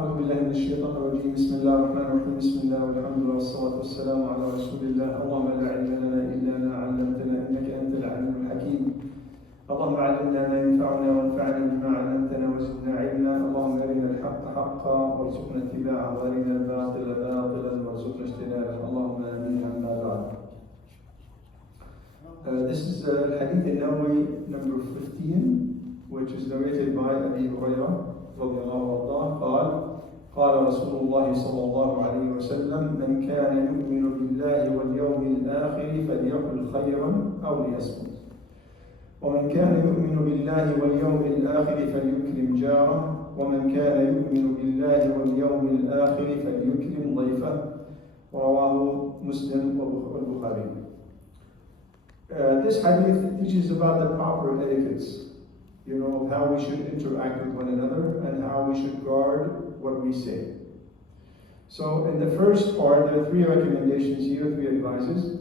أعوذ بالله من الشيطان الرجيم بسم الله الرحمن الرحيم بسم الله والحمد لله والصلاة والسلام على رسول الله اللهم لا علم لنا إلا ما علمتنا إنك أنت العليم الحكيم اللهم علمنا ما ينفعنا وانفعنا بما علمتنا وزدنا علما اللهم أرنا الحق حقا وارزقنا اتباعه وأرنا الباطل باطلا وارزقنا اجتنابه اللهم آمين أما بعد. This is Hadith al-Nawawi number 15, which is narrated by Abi Hurairah رضي الله عنه قال قال رسول الله صلى الله عليه وسلم من كان يؤمن بالله واليوم الآخر فليقل خيرا أو ليصمت ومن كان يؤمن بالله واليوم الآخر فليكرم جاره ومن كان يؤمن بالله واليوم الآخر فليكرم ضيفه رواه مسلم والبخاري. This hadith teaches about the proper etiquettes, how we should interact with one another and how we should guard what we say. So in the first part, there are 3 recommendations here, 3 advices.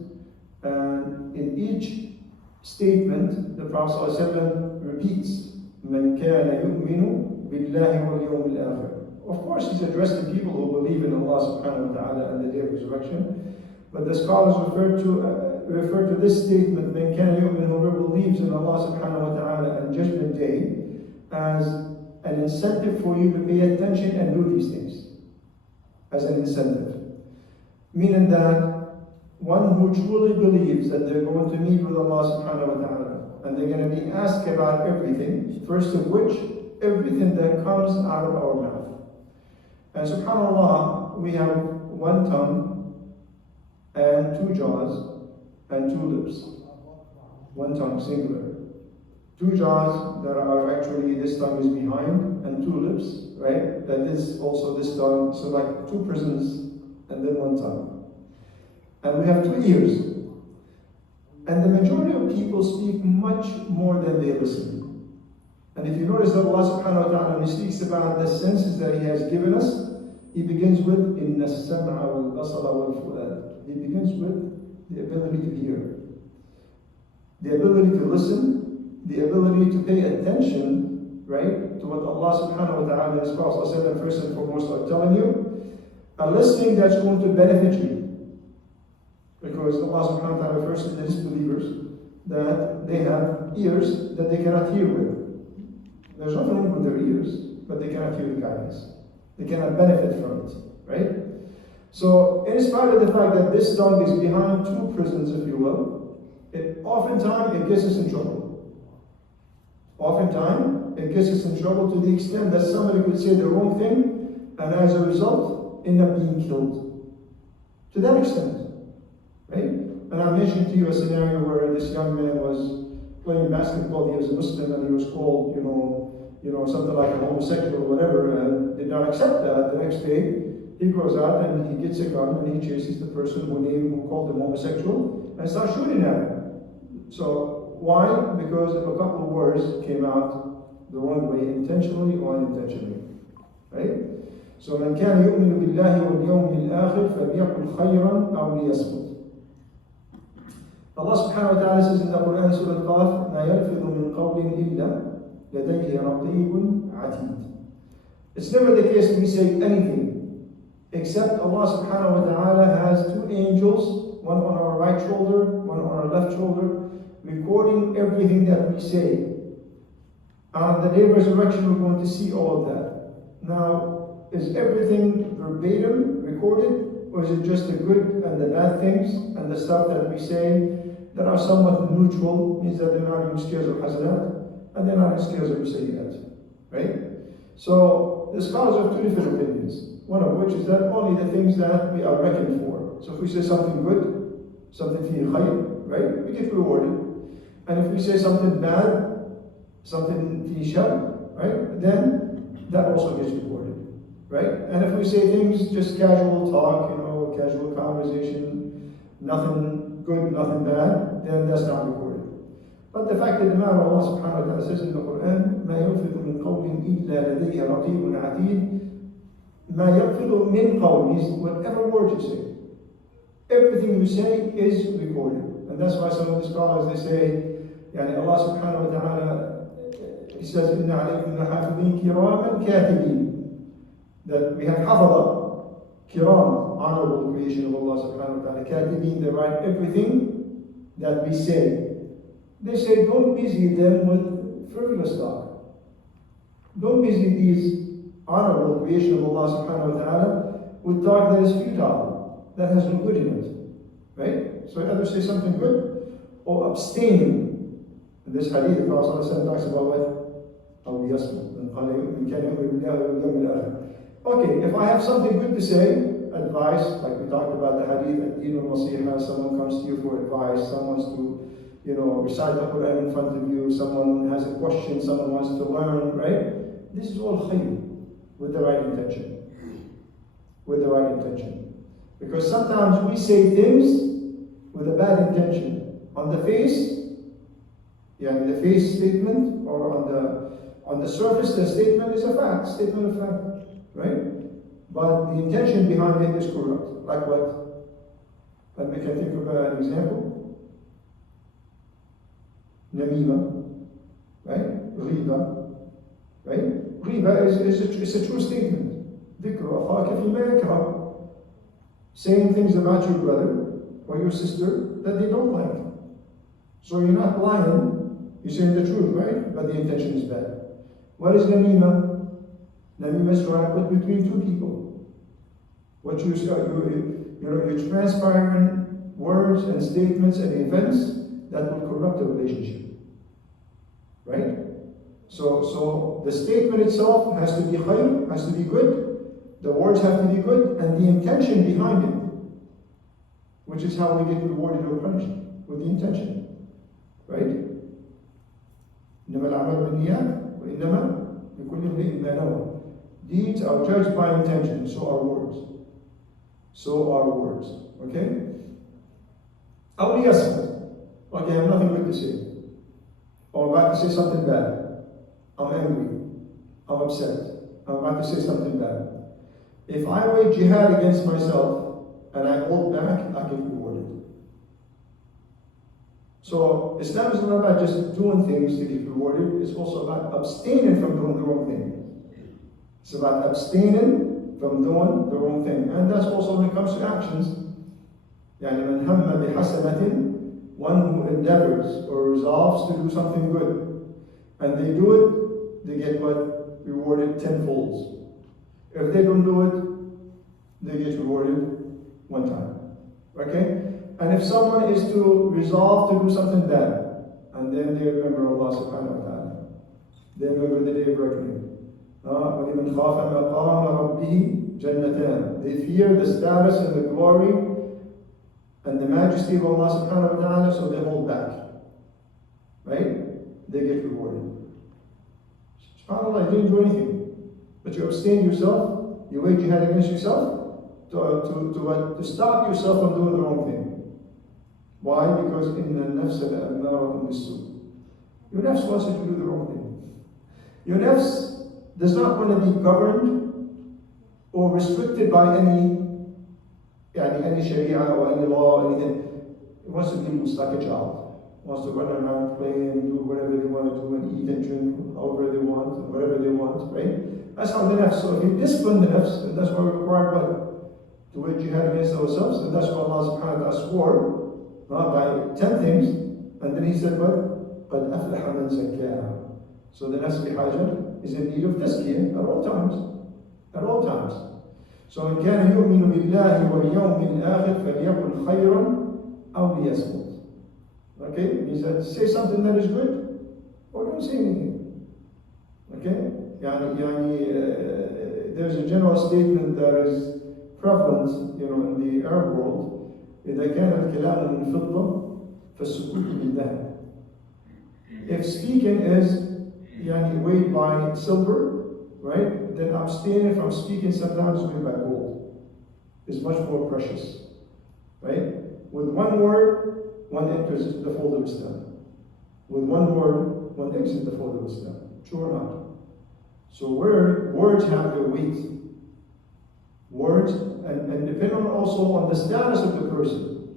And in each statement, the Prophet ﷺ repeats, مَنْ كَانَ يُؤْمِنُ بِاللَّهِ وَالْيَوْمِ الْآخِرِ. Of course, he's addressing people who believe in Allah subhanahu wa ta'ala and the day of resurrection. But the scholars refer to this statement, مَنْ كَانَ يُؤْمِنُ, whoever believes in Allah subhanahu wa ta'ala and Judgment Day, as an incentive for you to pay attention and do these things. As an incentive. Meaning that one who truly believes that they're going to meet with Allah subhanahu wa ta'ala and they're going to be asked about everything, first of which, everything that comes out of our mouth. And subhanAllah, we have 1 tongue and 2 jaws and 2 lips. 1 tongue, singular. 2 jaws that are actually, this tongue is behind, and 2 lips, right? That is also this tongue, so like 2 prisons and then 1 tongue. And we have 2 ears. And the majority of people speak much more than they listen. And if you notice that Allah subhanahu wa ta'ala, when He speaks about the senses that He has given us, He begins with إِنَّ السَّمْعَ وَالْبَصَرَ وَالْفُؤَادَ. He begins with the ability to hear, the ability to listen, the ability to pay attention, right, to what Allah subhanahu wa ta'ala and His Prophet first and foremost are telling you, a listening that's going to benefit you. Because Allah subhanahu wa ta'ala refers to the disbelievers that they have ears that they cannot hear with. There's nothing wrong with their ears, but they cannot hear the guidance. They cannot benefit from it, right? So, in spite of the fact that this tongue is behind 2 prisons, if you will, oftentimes it gets us in trouble. Oftentimes, it gets us in trouble to the extent that somebody could say the wrong thing and as a result, end up being killed. To that extent, right? And I mentioned to you a scenario where this young man was playing basketball. He was a Muslim and he was called, something like a homosexual or whatever, and did not accept that. The next day, he goes out and he gets a gun and he chases the person who called him homosexual and starts shooting at him. So, why? Because of a couple of words came out the wrong way, intentionally or unintentionally. Right? So, مَنْ كَانَ يُؤْمِنُ بِاللَّهِ وَالْيَوْمِ الْآخِرِ فَلْيَقُلْ خَيْرًا أَوْ لِيَصْمُتْ. Allah subhanahu wa ta'ala says in the Quran, Surah Qaf, مَا يَلْفِظُ مِنْ قَوْلٍ إِلَّا لَدَيْهِ رَقِيبٌ عَتِيدٌ. It's never the case that we say anything, except Allah subhanahu wa ta'ala has 2 angels, one on our right shoulder, one on our left shoulder, recording everything that we say. On the day of resurrection, we're going to see all of that. Now, is everything verbatim recorded, or is it just the good and the bad things and the stuff that we say that are somewhat neutral, means that they're not in scales of hasanat and they're not in scales of sayyi'at, right? So the scholars have 2 different opinions. One of which is that only the things that we are reckoned for. So if we say something good, something fi khayr, right, we get rewarded. And if we say something bad, something fi shar, right, then that also gets rewarded, right? And if we say things, just casual talk, casual conversation, nothing good, nothing bad, then that's not recorded. But the fact of the matter, Allah subhanahu wa ta'ala says in the Quran, مَا يَلْفِظُ مِنْ قَوْلٍ إِلَّا لَدَيْهِ رَقِيبٌ عَتِيدٌ. مَا يَلْفِظُ مِنْ قَوْلٍ means whatever word you say. Everything you say is recorded. And that's why some of the scholars, they say, Allah subhanahu wa ta'ala, He says, إِنَّ عَلَيْكُمْ لَحَافِظِينَ كِرَامًا كَاتِبِينَ. that we have hafadha, kiram, honorable creation of Allah subhanahu wa ta'ala, katibin, they write everything that we say. They say, don't busy them with frivolous talk. Don't busy these honorable creation of Allah subhanahu wa ta'ala with talk that is futile, that has no good in it. Right? So either say something good or abstain. In this hadith, the Prophet ﷺ talks about what? Okay, if I have something good to say, advice, like we talked about the hadith, someone comes to you for advice, someone wants to, recite the Quran in front of you, someone has a question, someone wants to learn, right? This is all khayr, with the right intention. With the right intention. Because sometimes we say things with a bad intention. On the face, the face statement, or on the surface, the statement is a fact, statement of fact, right? But the intention behind it is corrupt. Like what? And we can think of an example. Namima, right? Riba, right? Riba is a true statement. Dhikru akhaka fima yakrah. Saying things about your brother or your sister that they don't like. So you're not lying, you're saying the truth, right? But the intention is bad. What is namima? Namima is trying to put between two people. What you're transpiring words and statements and events that will corrupt the relationship. Right? So the statement itself has to be khayr, has to be good, the words have to be good, and the intention behind it, which is how we get rewarded or punished, with the intention. Right? إنما الأعمال بالنيات وإنما لكل امرئ ما نوى. Deeds are judged by intention, so are words. So are words. Okay? أو ليصمت. Okay, I have nothing good to say. Or I'm about to say something bad. I'm angry. I'm upset. I'm about to say something bad. If I wage jihad against myself and I hold back, I get rewarded. So Islam is not about just doing things to get rewarded, it's also about abstaining from doing the wrong thing. It's about abstaining from doing the wrong thing. And that's also when it comes to actions. يعني من هم بحسنة, one who endeavors or resolves to do something good, and they do it, they get what? Rewarded tenfold. If they don't do it, they get rewarded one time. Okay? And if someone is to resolve to do something bad, and then they remember Allah subhanahu wa ta'ala, they remember the day of reckoning. وَلِمَنْ خَافَ مَقَامَ رَبِّهِ جَنَّتَانِ. They fear the status and the glory and the majesty of Allah subhanahu wa ta'ala, so they hold back. Right? They get rewarded. SubhanAllah, you didn't do anything, but you abstained yourself, you wage jihad against yourself to stop yourself from doing the wrong thing. Why? Because إِنَّ النَّفْسَ لَأَمَّارَةٌ بِالسُّوءِ. Your nafs wants you to do the wrong thing. Your nafs does not want to be governed or restricted by any sharia or any law or anything. It wants to be loose like a child. It wants to run around, play and do whatever they want to do and eat and drink however they want, whatever they want, right? That's how the nafs. So if you discipline the nafs, and that's why we're required to wage jihad against ourselves, and that's why Allah subhanahu wa ta'ala swore by 10 things, and then he said, what? قَدْ أَفْلَحَ مَنْ زَكَّاهَا. So the nafs bihaja is in need of tazkiyah at all times. At all times. So إن كان يؤمن بالله واليوم الآخر فليقل خيرا أو ليصمت. Okay? He said, say something that is good, or don't say anything. Okay? There's a general statement that is prevalent, in the Arab world. إذا كان الكلام من فضة فالسكوت من ذهب. If speaking is weighed by silver, right, then abstaining from speaking sometimes weighed by gold is much more precious, right? With one word, one enters the fold of Islam. With one word, one exits the fold of Islam. True or not? So words have their weight. Words, and depending also on the status of the person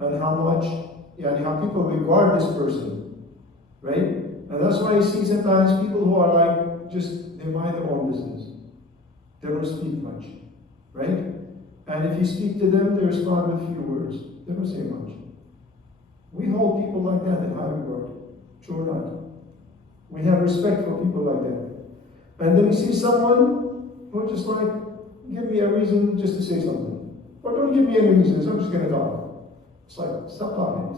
and how much, how people regard this person, right? And that's why you see sometimes people who are like, they mind their own business. They don't speak much, right? And if you speak to them, they respond with few words. They don't say much. We hold people like that in high regard. True or not? We have respect for people like that. And then you see someone who just like, give me a reason just to say something. Or don't give me any reasons, I'm just going to talk. It's like, stop talking.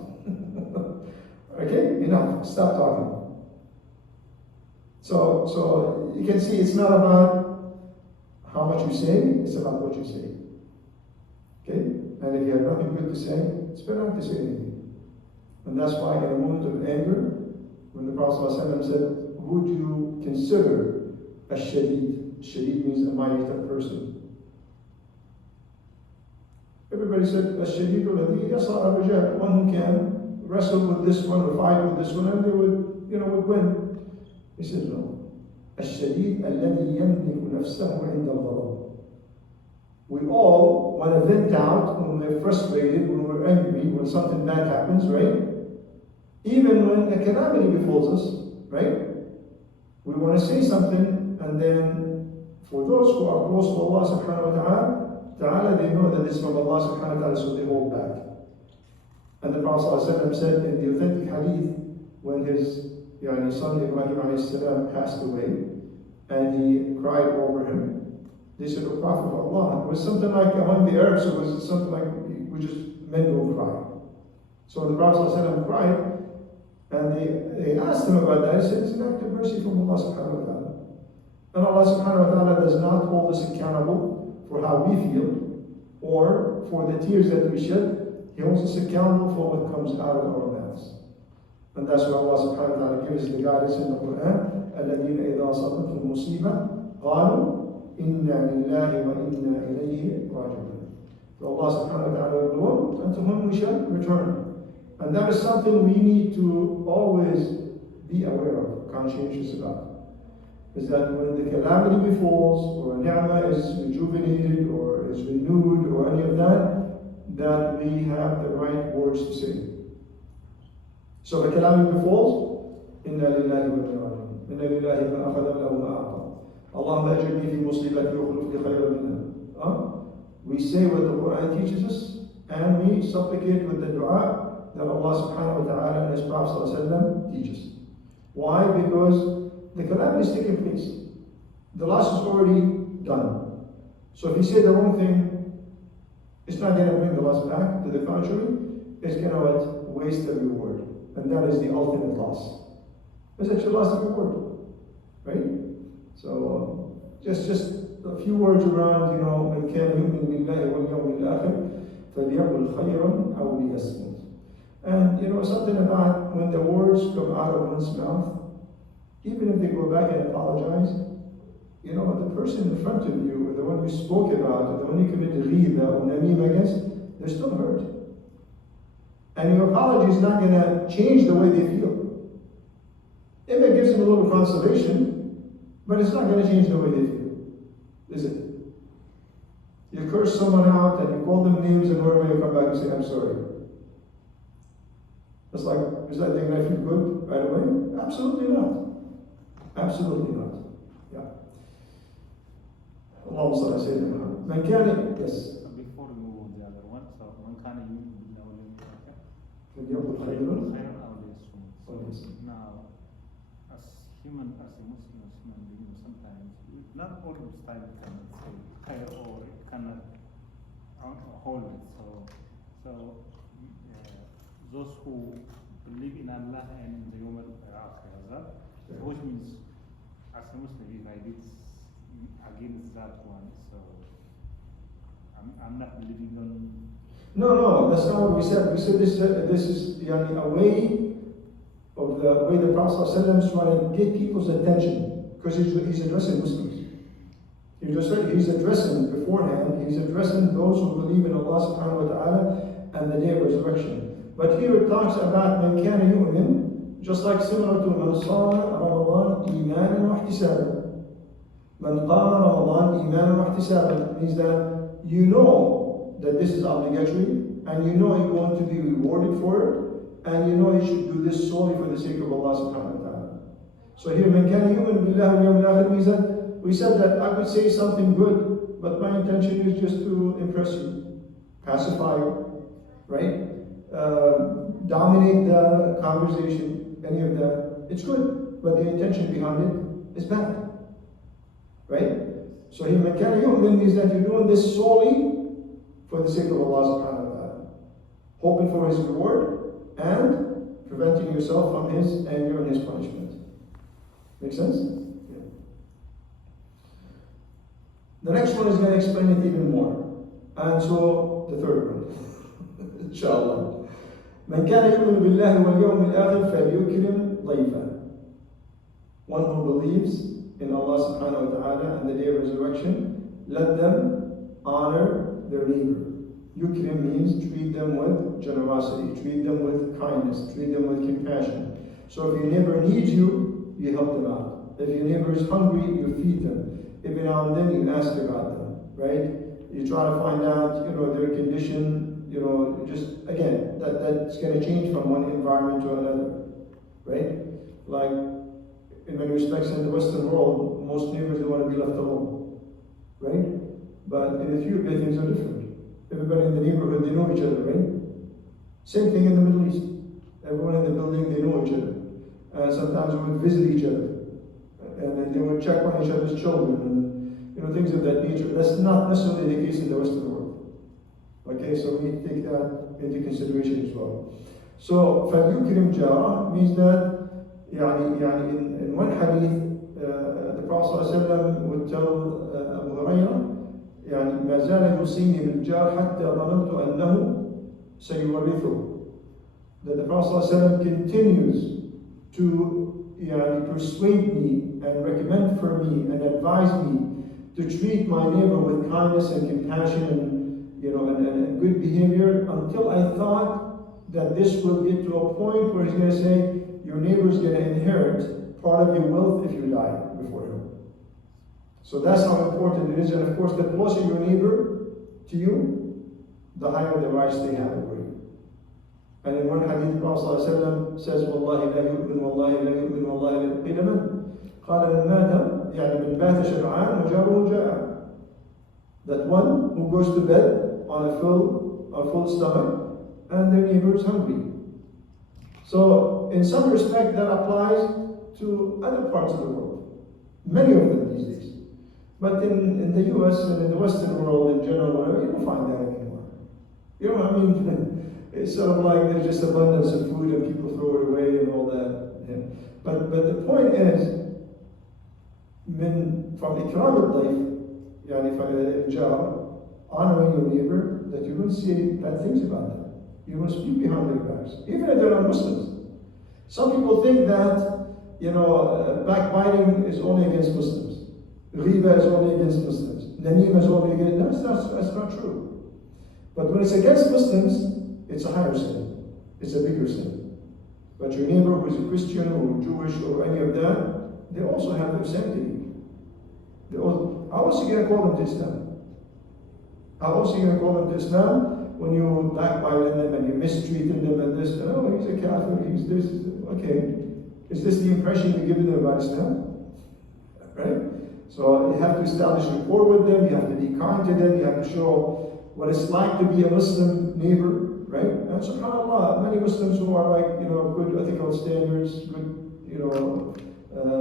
Okay? Enough. Stop talking. So you can see it's not about how much you say, it's about what you say. Okay? And if you have nothing good to say, it's better not to say anything. And that's why in a moment of anger, when the Prophet ﷺ said, who do you consider a shadeed? Shadeed means a mighty person. Everybody said, a shadeed alladhi yas'a ar-rijal, one who can wrestle with this one or fight with this one, and they would win. He said, no. الشديد الذي يملك نفسه عند الغضب. We all want to vent out when we're frustrated, when we're angry, when something bad happens, right? Even when a calamity befalls us, right? We want to say something, and then for those who are close to Allah subhanahu wa ta'ala, they know that it's from Allah subhanahu wa ta'ala, so they hold back. And the Prophet said in the authentic hadith, when his son Ibrahim passed away, and he cried over him, they said, O Prophet of Allah, it was something like among the Arabs, it was something like, we just men don't cry. So the Prophet cried, and they asked him about that. He said, it's an act of mercy from Allah subhanahu wa ta'ala. And Allah subhanahu wa ta'ala does not hold us accountable for how we feel, or for the tears that we shed. He holds us accountable for what comes out of our mouths. And that's why Allah subhanahu wa ta'ala gives the guidance in the Quran, الَّذِينَ إِذَا صَبَتْهُمْ مُصِيبَةٌ قَالُوا إِنَّا لِلَّهِ وَإِنَّا إِلَيْهِ رَاجِعُونَ. So Allah subhanahu wa ta'ala will go, and to whom we shall return. And that is something we need to always be aware of, conscientious about. Is that when the calamity befalls, or a ni'mah is rejuvenated, or is renewed, or any of that, that we have the right words to say. So the calamity befalls, إِنَّا لِلَّهِ وَإِنَّا رَاجِعُونَ. إِنَّ لِلَّهِ مَا أَخَذَ لَهُ مَا أَعْطَى. اللهم أجرني في مصيبتي وخلف لي خيرا منها. We say what the Quran teaches us, and we supplicate with the dua that Allah subhanahu wa ta'ala and His Prophet teach us. Why? Because the calamity is taking place. The loss is already done. So if you say the wrong thing, it's not going to bring the loss back. To the contrary, it's going to waste the reward. And that is the ultimate loss. It's that you lost the reward. Right? So just a few words around, من كان يؤمن بالله واليوم الآخر فليقل خيرا أو ليصمت. And something about when the words come out of one's mouth, even if they go back and apologize, the person in front of you, or the one you spoke about, or the one you committed ghiba or namima against, they're still hurt. And your apology is not going to change the way they feel. It may give them a little consolation, but it's not going to change the way they feel, is it? You curse someone out and you call them names, and whenever you come back and say, I'm sorry. It's like, is that thing going to feel good right away? Absolutely not. Absolutely not. Yeah. Allahumma salli ala Sayyidina Muhammad. Man kana, yes. Before we move on the other one, so man kana yu'minu billahi فليقل خيرا أو ليصمت. Now, as a Muslim human being, sometimes, not all the time we cannot say khair, or it cannot hold it. So those who believe in Allah and in the Yawm al-Akhirah, which means as a Muslim, if I did against that one, so I'm not believing on. No, that's not what we said. We said this is a way of the way the Prophet ﷺ is trying to get people's attention, because he's addressing Muslims. He's addressing beforehand, he's addressing those who believe in Allah subhanahu wa ta'ala and the day of resurrection. But here it talks about man kana yu'min, just like similar to man sama Ramadan imanan wa ihtisaban. Man qama Ramadan imanan wa ihtisaban means that you know that this is obligatory, and you know you're going to be rewarded for it, and you know you should do this solely for the sake of Allah subhanahu wa ta'ala. So here, man kana yu'min billahi wal yawmil akhir means that we said that I would say something good, but my intention is just to impress you, pacify you, right? Dominate the conversation, any of that. It's good, but the intention behind it is bad, right? So he كان يؤمن means that you're doing this solely for the sake of Allah subhanahu wa ta'ala, hoping for His reward and preventing yourself from His anger and His punishment. Make sense? Yeah. The next one is going to explain it even more. And so the third one, inshallah. من كان يؤمن بالله واليوم الآخر فليكرم ضيفه. One who believes in Allah subhanahu wa ta'ala and the day of resurrection, let them honor their neighbor. Yukrim means treat them with generosity, treat them with kindness, treat them with compassion. So if your neighbor needs you, you help them out. If your neighbor is hungry, you feed them. Every now and then you ask about them, right? You try to find out, their condition, just again, that's going to change from one environment to another, right? Like in many respects in the Western world, most neighbors don't want to be left alone, right? But in Ethiopia, things are different. Everybody in the neighborhood, they know each other, right? Same thing in the Middle East. Everyone in the building, they know each other. And sometimes we would visit each other. And then they would check on each other's children and things of that nature. That's not necessarily the case in the Western world. Okay, so we take that into consideration as well. So, فَلْيُكْرِمْ جَارَهُ means that in one hadith, the Prophet ﷺ would tell Abu Hurairah, ما زال يوصيني بالجار حتى ظننت أنه سيورثه. That the Prophet ﷺ continues to persuade me and recommend for me and advise me to treat my neighbor with kindness and compassion and good behavior, until I thought that this will get to a point where he's going to say, your neighbor is going to inherit part of your wealth if you die before him. So that's how important it is. And of course, the closer your neighbor to you, the higher the rights they have over you. And in one hadith, the Prophet ﷺ says, وَاللَّهِ لَا يُؤْمِنُ وَاللَّهِ لَا يُؤْمِنُ وَاللَّهِ لَا قِيلَ مَنْ قال من مات من بات شبعان وجاره جائع. That one who goes to bed on a full stomach and their neighbor is hungry. So in some respect that applies to other parts of the world, many of them these days. But in the US and in the Western world in general, you don't find that anymore. It's sort of like there's just abundance of food and people throw it away and all that. Yeah. But the point is, from إكرام الضيف, from الجار, honoring your neighbor, that you don't say bad things about them. You don't speak behind their backs, even if they're not Muslims. Some people think that backbiting is only against Muslims, riba is only against Muslims, namima is only against. That's not true. But when it's against Muslims, it's a higher sin. It's a bigger sin. But your neighbor who is a Christian or Jewish or any of that, they also have their sanctity. How else are you going to call them to Islam? How else are you going to call them to Islam when you backbite them and you mistreat them and this? Oh, he's a Catholic, he's this. Okay. Is this the impression you're giving them about Islam? Right? So you have to establish rapport with them, you have to be kind to them, you have to show what it's like to be a Muslim neighbor, right? And subhanAllah, many Muslims who are like, good ethical standards, good,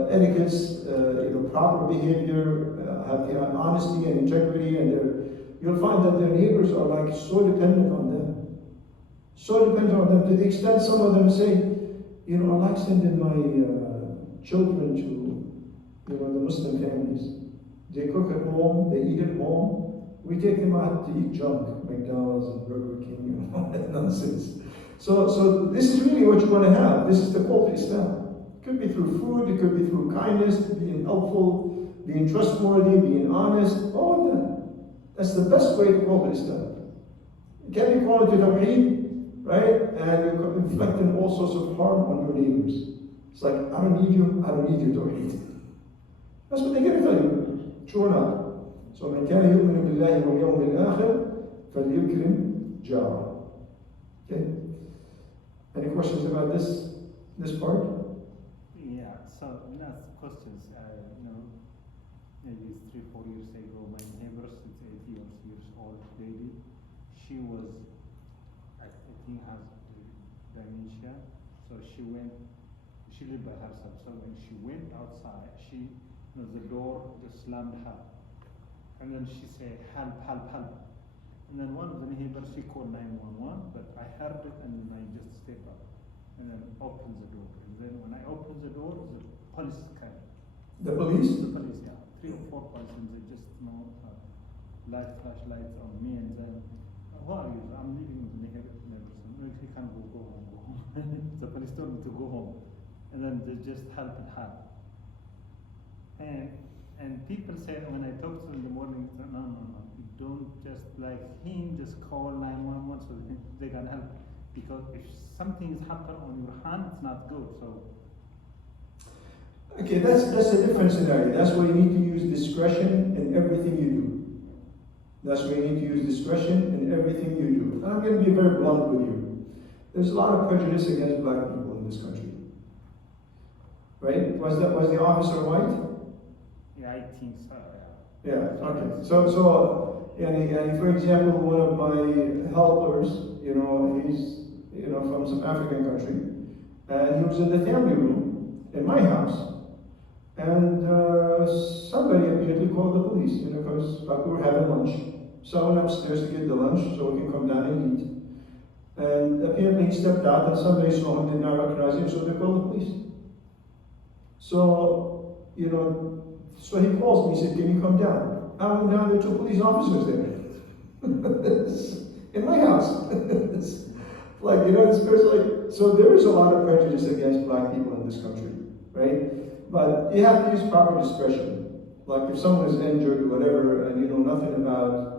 etiquettes, proper behavior, have honesty and integrity, and you'll find that their neighbors are like so dependent on them. So dependent on them to the extent some of them say, I like sending my children to, the Muslim families. They cook at home, they eat at home. We take them out to eat junk, McDonald's and Burger King and all that nonsense. So this is really what you want to have. This is the call to Islam. It could be through food, it could be through kindness, being helpful, being trustworthy, being honest, all of that. That's the best way to call to Islam. You can't be called to Tawheed, right? And you're inflicting all sorts of harm on your neighbors. It's like, I don't need you, I don't need your Tawheed. That's what they're going to tell you. True or not? So, من كان يؤمن بالله واليوم الآخر فليكرم جاره. Okay? Any questions about this part? Yeah. So, questions. maybe 3, 4 years ago, my neighbor, she's 80 years old lady. She was, I think, has dementia. So she lived by herself. So when she went outside, the door just slammed her. And then she said, help, help, help. And then one of the neighbors, she called 911, but I heard it and then I just stepped up and then opened the door. And then when I opened the door, the police came. The police? The police, yeah. 3 or 4 police, and they just, flashlights on me, and then, who are you? I'm leaving the neighbors. No, he can't go home, go home. The police told me to go home. And then they just helped her. And people say, when I talk to them in the morning, no, you don't just like him, just call 911 so they can help. Because if something is happened on your hand, it's not good. So. Okay, that's a different scenario. That's where you need to use discretion in everything you do. That's where you need to use discretion in everything you do. And I'm going to be very blunt with you. There's a lot of prejudice against black people in this country. Right? Was the officer white? Yeah, I think so, yeah. Yeah, okay. So and for example, one of my helpers, he's from some African country, and he was in the family room in my house, and somebody immediately called the police, because we were having lunch. Someone upstairs to get the lunch so we can come down and eat. And apparently he stepped out and somebody saw him, did not recognize him, so they called the police. So, so he calls me, he said, can you come down? I went down, there were 2 police officers there. In my house. This person, so there is a lot of prejudice against black people in this country, right? But you have to use proper discretion. Like if someone is injured or whatever, and you know nothing about,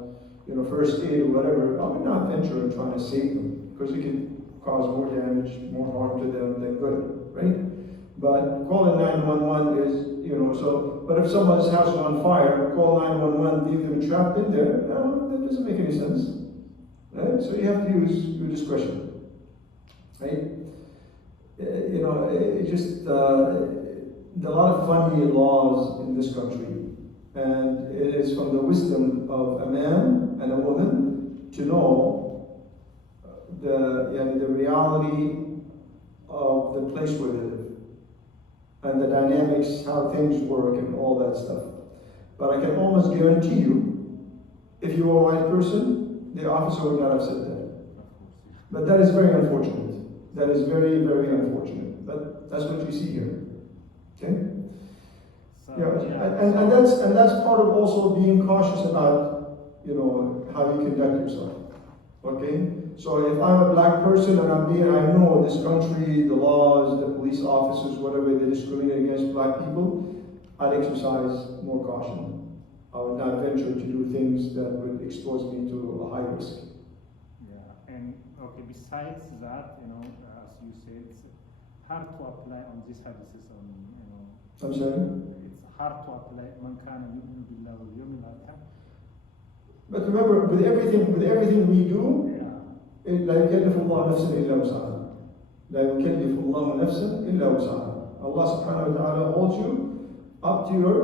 first aid or whatever, I would not venture in trying to save them, because it can cause more damage, more harm to them than good, right? But calling 911 is, but if someone's house is on fire, call 911, leave them trapped in there, no, that doesn't make any sense. Right? So you have to use your discretion. Right? It just, there are a lot of funny laws in this country. And it is from the wisdom of a man and a woman to know the reality of the place where they live. And the dynamics, how things work and all that stuff. But I can almost guarantee you, if you were a white person, the officer would not have said that. But that is very unfortunate. That is very, very unfortunate. But that's what you see here. Okay? And that's part of also being cautious about, how you conduct yourself. Okay? So if I'm a black person and I know this country, the laws, the police officers, whatever, they discriminate against black people, I'd exercise more caution. I would not venture to do things that would expose me to a high risk. Yeah, and okay, besides that, as you said, it's hard to apply on these hadiths on, I'm sorry? It's hard to apply, man kana yu'minu billahi wal yawmil akhir. But remember, with everything we do, Yeah. لا يكلف الله نفسا إلا وسعها. لا يكلف الله نفسا إلا وسعها. Allah subhanahu wa ta'ala holds you up to your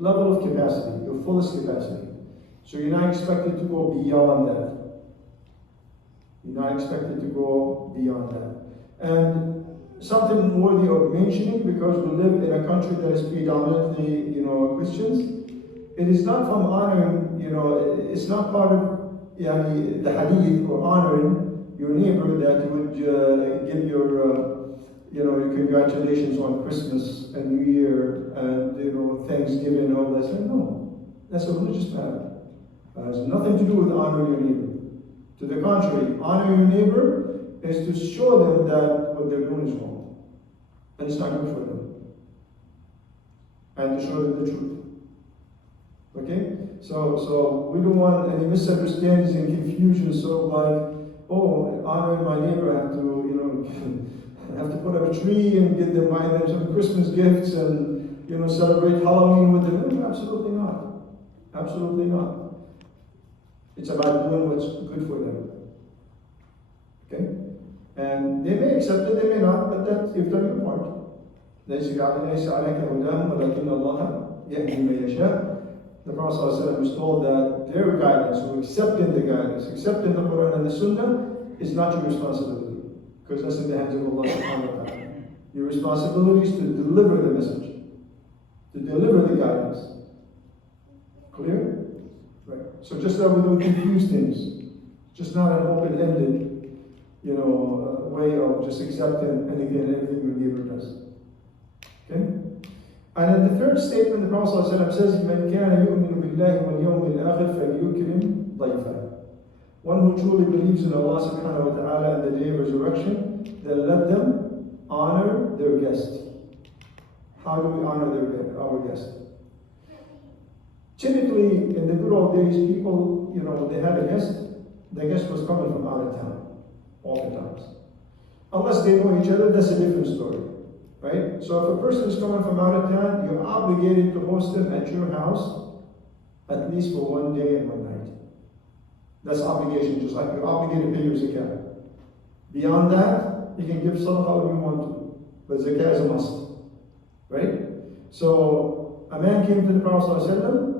level of capacity, your fullest capacity. So you're not expected to go beyond that. You're not expected to go beyond that. And something worthy of mentioning, because we live in a country that is predominantly, Christians, it is not from honoring, it's not part of the hadith or honoring your neighbor that you would give your congratulations on Christmas and New Year and Thanksgiving and all that. No, that's a religious matter. It has nothing to do with honoring your neighbor. To the contrary, honoring your neighbor is to show them that what they're doing is wrong, and it's not good for them, and to show them the truth. Okay? So we don't want any misunderstandings and confusion. So honoring my neighbor, I have to, have to put up a tree and buy them some Christmas gifts and, celebrate Halloween with them. No, absolutely not. Absolutely not. It's about doing what's good for them. Okay? And they may accept it, they may not, but that you've done your part. ليس عليك هداهم ولكن الله يهدي من يشاء. the Prophet ﷺ was told that their guidance, who accepting the guidance, accepting the Quran and the Sunnah, is not your responsibility, because that's in the hands of Allah subhanahu wa ta'ala. Your responsibility is to deliver the message, to deliver the guidance. Clear? Right. So just that we don't confuse things. Just not an open-ended, way of just accepting anything your neighbor does. Okay? And in the third statement, the Prophet ﷺ says, مَنْ كَانَ يُؤْمِنُ بِاللَّهِ وَالْيَوْمِ الْآخِرِ فَلْيُكْرِمْ ضَيْفَهُ. One who truly believes in Allah subhanahu wa ta'ala and the day of resurrection, then let them honor their guest. How do we honor our guest? Typically, in the good old days, people, when they had a guest, the guest was coming from out of town, oftentimes. Unless they know each other, that's a different story. Right? So if a person is coming from out of town, you're obligated to host them at your house at least for 1 day and 1 night. That's obligation, just like you're obligated to pay your zakat. Beyond that, you can give sadaqah if you want to, but zakat is a must. Right? So a man came to the Prophet ﷺ,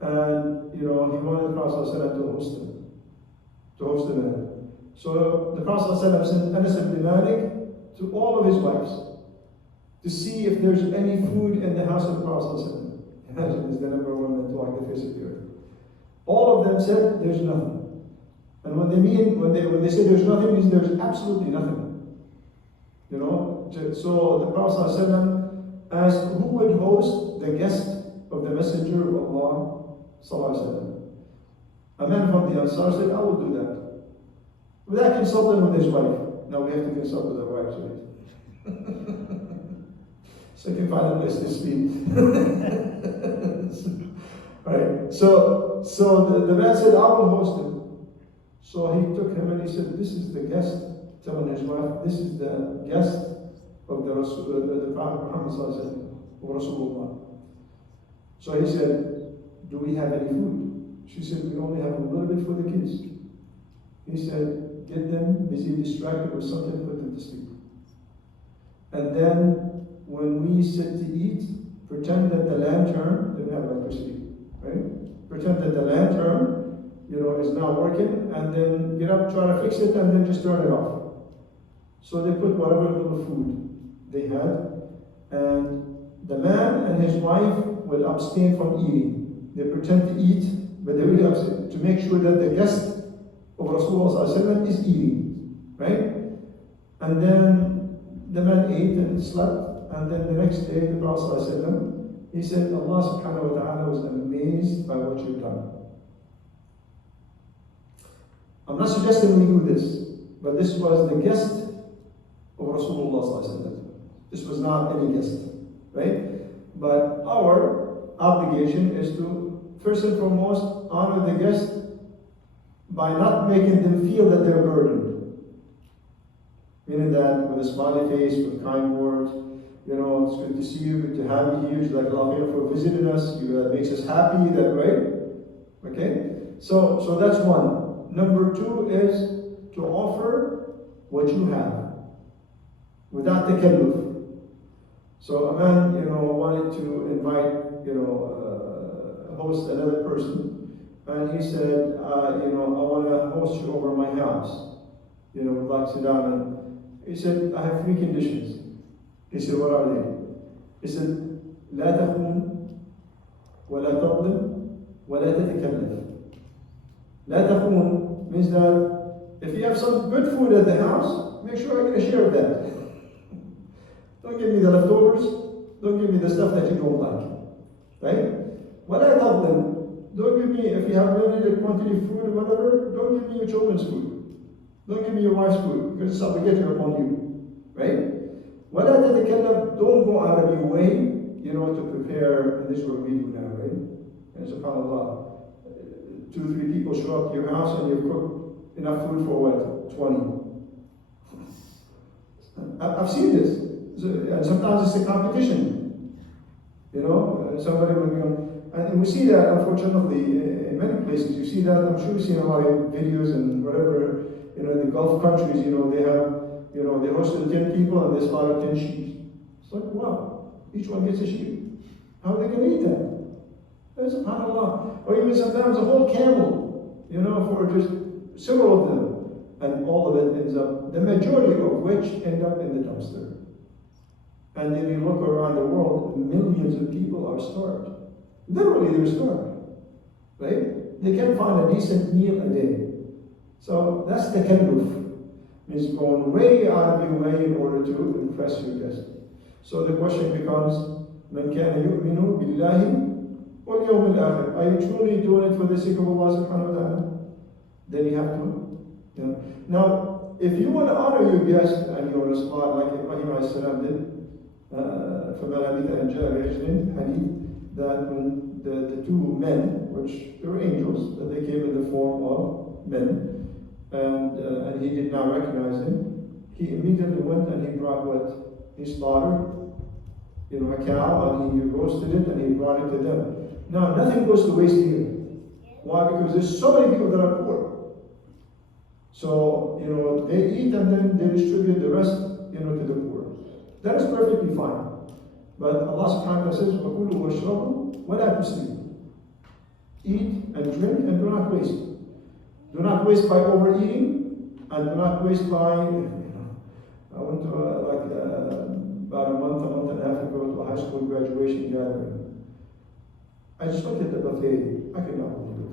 and he wanted the Prophet ﷺ to host the man. So the Prophet ﷺ sent Anas ibn Malik to all of his wives to see if there's any food in the house of the Prophet ﷺ. Imagine, he's the number one that walked the face of the earth. All of them said there's nothing. And when they say there's nothing, means there's absolutely nothing. So the Prophet ﷺ asked who would host the guest of the Messenger of Allah ﷺ. A man from the Ansar said, I will do that. Without consulting with his wife. Now we have to consult with our wives, right? So I can find a place to speak. Right. So the man said, I will host him. So he took him and he said, this is the guest, telling his wife, this is the guest of the Prophet Muhammad sallallahu Rasulullah. So he said, do we have any food? She said, we only have a little bit for the kids. He said, get them busy, distracted with something, put them to sleep. And then when we sit to eat, pretend that the lantern, they didn't have electricity, right? Pretend that the lantern, is not working, and then get up, try to fix it, and then just turn it off. So they put whatever little food they had, and the man and his wife would abstain from eating. They pretend to eat, but they really abstain to make sure that the guest of Rasulullah is eating, right? And then the man ate and slept, and then the next day the Prophet ﷺ, he said, Allah subhanahu wa ta'ala was amazed by what you've done. I'm not suggesting we do this, but this was the guest of Rasulullah ﷺ. This was not any guest, right? But our obligation is to, first and foremost, honor the guest by not making them feel that they're burdened. Meaning that with a smiley face, with kind words, it's good to see you, good to have you here, Jazakallah for visiting us, that makes us happy, that right? Okay? So that's one. Number two is to offer what you have, without the takalluf. So a man, wanted to invite, host another person, and he said, I want to host you over my house. We'd like to sit down, and he said, I have 3 conditions. He said, what are they? He said, لا تخون ولا تظلم ولا تتكلف. لا تخون means that if you have some good food at the house, make sure I get a share of that. Don't give me the leftovers. Don't give me the stuff that you don't like. Right? ولا تظلم. Don't give me, if you have limited quantity of food or whatever, don't give me your children's food. Don't give me your wife's food, because it's obligatory upon you. Right? وَلَا تَتَكَلَّمْ. Don't go out of your way, to prepare, and this is what we do now, right? And subhanAllah, 2 or 3 people show up to your house and you've cooked enough food for what? 20. I've seen this. And sometimes it's a competition. Somebody will be and we see that, unfortunately, in many places. You see that, I'm sure you've seen a lot of videos and whatever, in the Gulf countries, they have, they hosted 10 people and they slaughtered 10 sheep. It's like, wow, each one gets a sheep. How are they going to eat that? SubhanAllah. Or even sometimes a whole camel, for just several of them. And all of it ends up, the majority of which end up in the dumpster. And then you look around the world, millions of people are starved. Literally, they're starved. Right? They can't find a decent meal a day. So that's takalluf. Means going way out of your way in order to impress your guest. So the question becomes, من كان يؤمن بالله واليوم الآخر. Are you truly doing it for the sake of Allah subhanahu wa ta'ala? Then you have to. Now, if you want to honor your guest and your respond like Ibrahim alayhi salam did, فَمَا لَبِثَ أَنْ جَاءَ بِعِجْلٍ Hadith, that when the two men, which they were angels, that they came in the form of men, and he did not recognize him, he immediately went and he brought what? He slaughtered, a cow, and he roasted it and he brought it to them. Now, nothing goes to waste here. Why? Because there's so many people that are poor. So, they eat and then they distribute the rest, to the poor. That is perfectly fine. But Allah subhanahu wa ta'ala says, وَكُلُوا وَاشْرَبُوا وَلَا تُسْرِفُوا. Eat and drink and do not waste. Do not waste by overeating, and do not waste by, I went to about a month and a half ago to a high school graduation gathering. I just looked at the buffet. I could not believe it.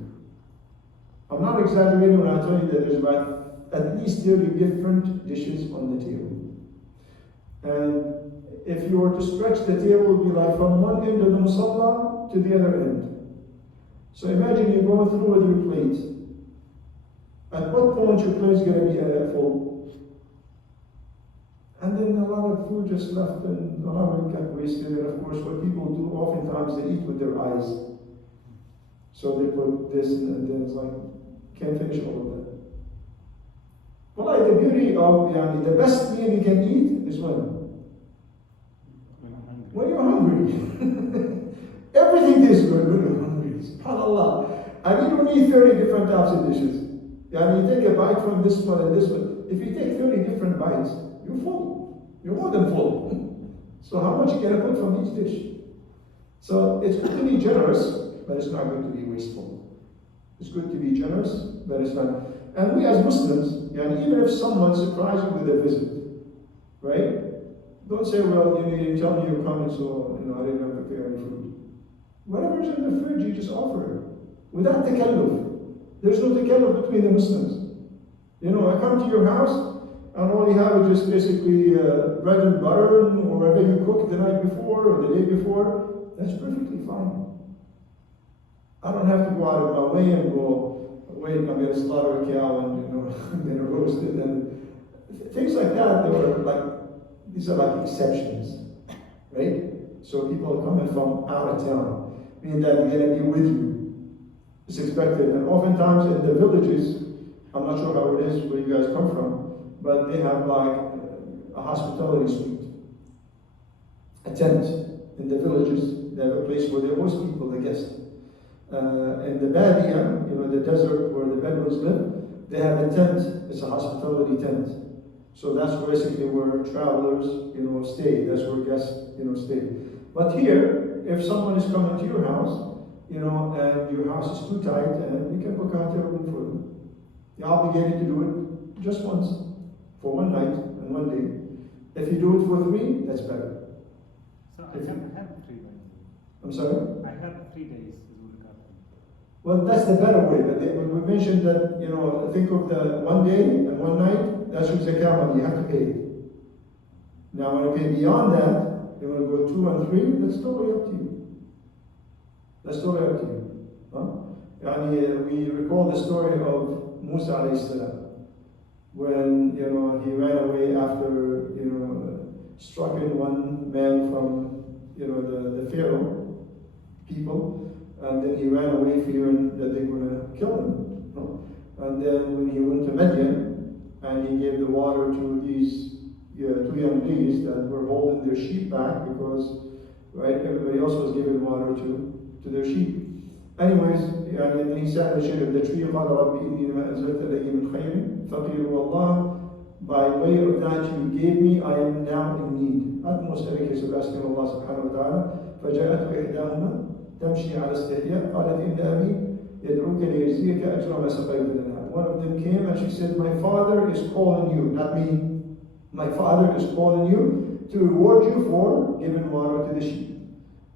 I'm not exaggerating when I tell you that there's about at least 30 different dishes on the table. And if you were to stretch the table, it would be like from one end of the musalla to the other end. So imagine you're going through with your plate. At what point your plate is going to be full? And then a lot of food just left and a lot of it got wasted. And of course, what people do oftentimes, they eat with their eyes. So they put this and then it's like, can't finish all of that. Well, the beauty of the best meal you can eat is when you're hungry. Everything tastes good when you're hungry. SubhanAllah. And you don't need 30 different types of dishes. You take a bite from this one and this one. If you take 30 different bites, you're full. You're more than full. So how much you going to put from each dish? So it's good to be generous, but it's not good to be wasteful. It's good to be generous, but it's not. And we as Muslims, even if someone surprises you with a visit, right? Don't say, well, you didn't tell me you're coming, so I didn't have to prepare any food. Whatever's in the fridge, you just offer it. Without takalluf. There's no takalluf between the Muslims. I come to your house, and all you have is just basically bread and butter, or whatever you cooked the night before or the day before. That's perfectly fine. I don't have to go out of my way and go, wait, I'm going to slaughter a cow and I'm going to roast it and things like that. These are like exceptions, right? So people are coming from out of town, meaning that they're going to be with you. It's expected, and oftentimes in the villages, I'm not sure how it is where you guys come from, but they have like a hospitality suite, a tent in the villages. They have a place where they host people, the guests. In the Badia, the desert where the Bedouins live, they have a tent. It's a hospitality tent. So that's basically where travelers, stay. That's where guests, stay. But here, if someone is coming to your house, and your house is too tight, and you can book out your room for them. You're obligated to do it just once, for one night and one day. If you do it for 3, that's better. So I can have 3 days. I'm sorry? I have 3 days. Well, that's the better way. But we mentioned that, think of the 1 day and 1 night, that's your zakah money, you have to pay it. Now, when you pay beyond that, you want to go 2 and 3, that's totally up to you. That's totally up to you. We recall the story of Musa alayhi salam, when, he ran away after, striking one man from, the Pharaoh people. And then he ran away fearing that they were going to kill him. And then when he went to Midian, and he gave the water to these 2 young ladies that were holding their sheep back because, everybody else was giving water to their sheep. Anyways, and then he sat in the shade of the tree, قال رب إني لما أنزلت إلي من خير فقير والله. By way of that you gave me, I am now in need. Utmost every case of asking Allah subhanahu wa ta'ala. فجاءت إحداهما تمشي على استحياء قالت إن أبي يدعوك ليجزيك أجر ما سقيت لنا. One of them came and she said, my father is calling you, not me. My father is calling you to reward you for giving water to the sheep.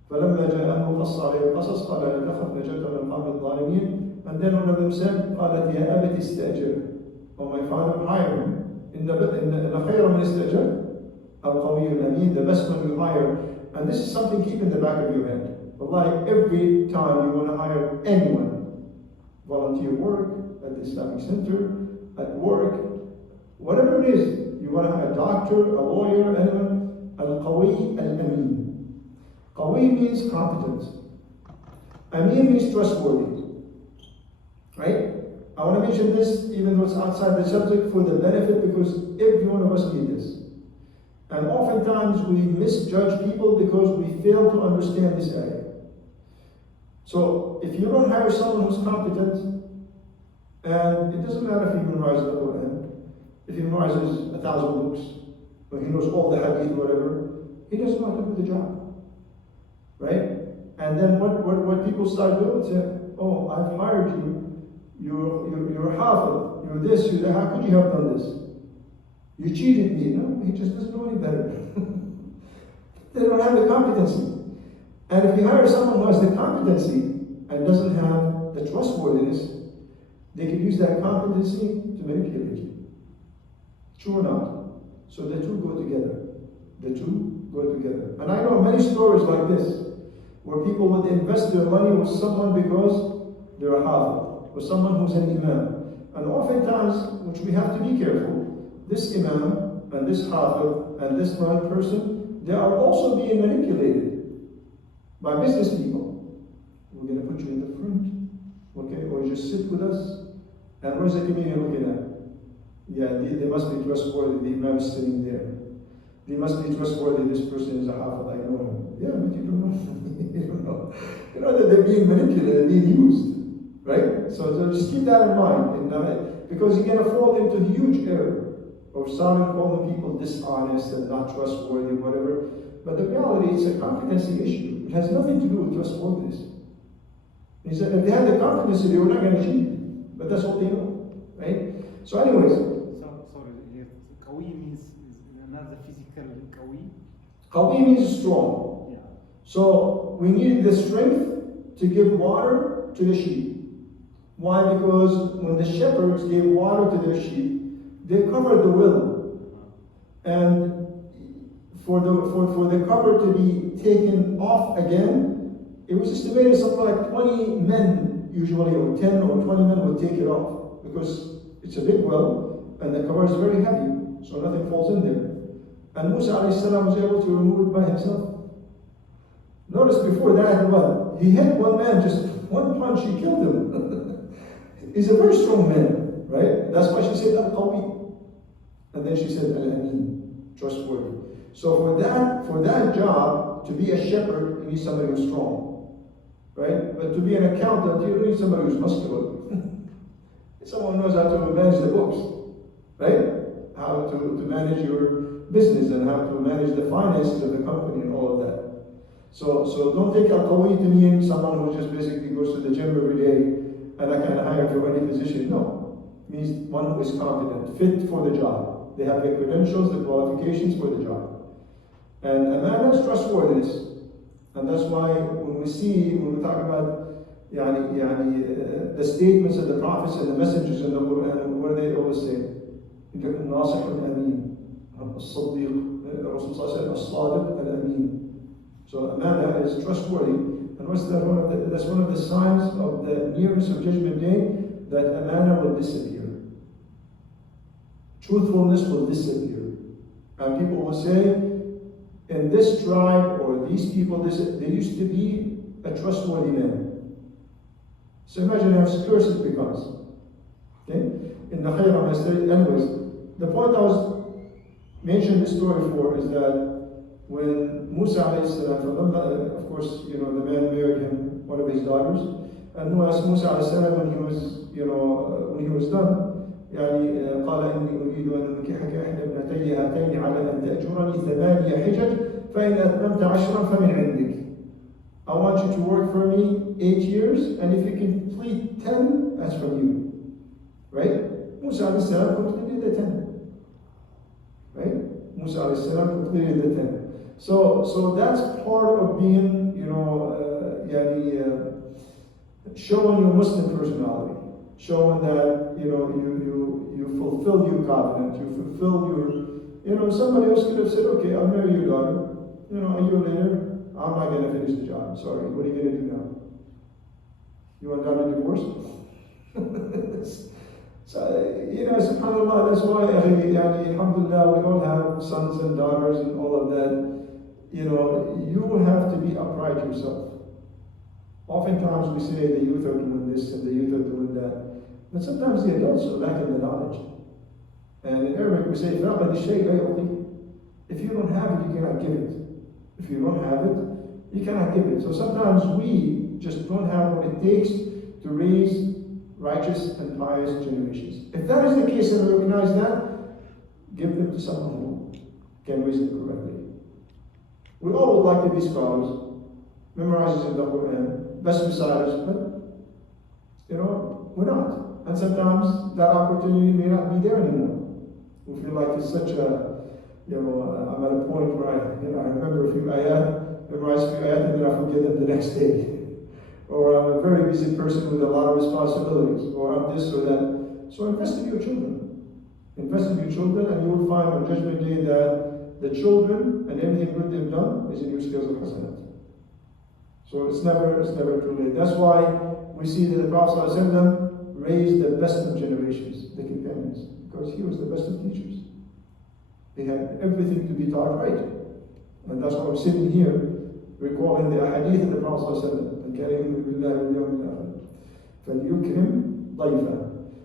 فلما جاءه قص عليه القصص قال لا تخف نجوت من القوم الظالمين. And then one of them said, قالت يا أبت استأجر. Oh, my father, hire him. إن خير من استأجر القوي الأمين, the best one you hire. And this is something keep in the back of your head. Wallahi, every time you want to hire anyone, volunteer work at the Islamic Center, at work, whatever it is, you want to hire a doctor, a lawyer, anyone, al-qawi al-amin. Qawi means competent. Amin means trustworthy. Right? I want to mention this, even though it's outside the subject, for the benefit, because every one of us need this. And oftentimes we misjudge people because we fail to understand this area. So if you don't hire someone who's competent, and it doesn't matter if he memorizes the Quran, if he memorizes 1,000 books, or he knows all the Hadith, whatever, he doesn't know how to do the job. Right? And then what people start doing is say, oh, I've hired you. You're Hafid, you're this, you're that. How could you have done this? You cheated me. No, he just doesn't know any better. They don't have the competency. And if you hire someone who has the competency and doesn't have the trustworthiness, they can use that competency to manipulate you. True or not? So the two go together. The two go together. And I know many stories like this, where people would invest their money with someone because they're a Hafid, or someone who's an Imam. And oftentimes, which we have to be careful, this Imam and this Hafid and this learned person, they are also being manipulated by business people. We're going to put you in the front, okay, or just sit with us. And where's the comedian looking at? Yeah, they must be trustworthy. The Imam is sitting there. They must be trustworthy. This person is a Hafid. I know him. Yeah, but you don't know. You don't know. You know that they're being manipulated, they're being used. Right? So just keep that in mind. Because you're going to fall into a huge error of starting calling people dishonest and not trustworthy, whatever. But the reality is a competency issue. It has nothing to do with trustworthiness. He said if they had the competency, they were not going to cheat. But that's what they know. Right? So anyways. Sorry, Qawi means not the physical Qawi? Qawi means strong. Yeah. So we needed the strength to give water to the sheep. Why? Because when the shepherds gave water to their sheep, they covered the well. And for the cover to be taken off again, it was estimated something like 20 men usually, or 10 or 20 men would take it off, because it's a big well and the cover is very heavy, so nothing falls in there. And Musa a.s. was able to remove it by himself. Notice before that, what? He hit one man, just one punch, he killed him. He's a very strong man, right? That's why she said Al-Qawi. And then she said Al-Amin, trustworthy. So for that job, to be a shepherd, you need somebody who's strong, right? But to be an accountant, you need somebody who's muscular. Someone who knows how to manage the books, right? How to manage your business and how to manage the finances of the company and all of that. So don't take Al-Qawi to mean someone who just basically goes to the gym every day and I can hire for any position. No. It means one who is competent, fit for the job. They have the credentials, the qualifications for the job. And amana is trustworthiness. And that's why when we talk about the statements of the prophets and the messengers in the Quran, what do they always say? الناصح الأمين الصديق الرسول صلى الله عليه وسلم الصادق الأمين. So amana is trustworthy. And what's that? That's one of the signs of the nearness of Judgment Day, that amana will disappear. Truthfulness will disappear. And people will say, in this tribe or these people, they used to be a trustworthy man. So imagine how scarce it becomes. Okay? In the Khayram estate, anyways, the point I was mentioning this story for is that when Musa a.s., of course, the man married him, one of his daughters, and Musa a.s. when he was done, قال إني أريد أن أنكحك إحدى ابنتي هاتين على أن تأجرني 8 حجج فإن أتممت 10 فمن عندك. I want you to work for me 8 years, and if you complete 10, that's from you. Right? Musa alayhi salam completed the 10. Right? Musa alayhi salam completed the 10. So that's part of being, showing your Muslim personality, showing that you fulfill your covenant, you fulfill your, somebody else could have said, okay, I'll marry your daughter. A year later, I'm not going to finish the job. Sorry, what are you going to do now? You want daughter divorce? So, subhanAllah, that's why, alhamdulillah, we all have sons and daughters and all of that. You have to be upright yourself. Oftentimes we say the youth are doing this and the youth are doing that. But sometimes the adults are lacking the knowledge. And in Arabic we say, فَأَقَدِ الشَّيْء لَا يُعْطِي. If you don't have it, you cannot give it. If you don't have it, you cannot give it. So sometimes we just don't have what it takes to raise righteous and pious generations. If that is the case and we recognize that, give them to someone who can raise them correctly. We all would like to be scholars, memorizers of the Quran, best reciters, but we're not. And sometimes that opportunity may not be there anymore. We feel like it's such a, I'm at a point where I remember a few ayat, memorize a few ayat, and then I forget them the next day. Or I'm a very busy person with a lot of responsibilities, or I'm this or that. So invest in your children. Invest in your children, and you will find on Judgment Day that the children and everything good they've done is in your scales of hasanat. So it's never too late. That's why we see that the Prophet ﷺ raised the best of generations, the companions, because he was the best of teachers. They had everything to be taught right. And that's why I'm sitting here recalling the hadith of the Prophet ﷺ.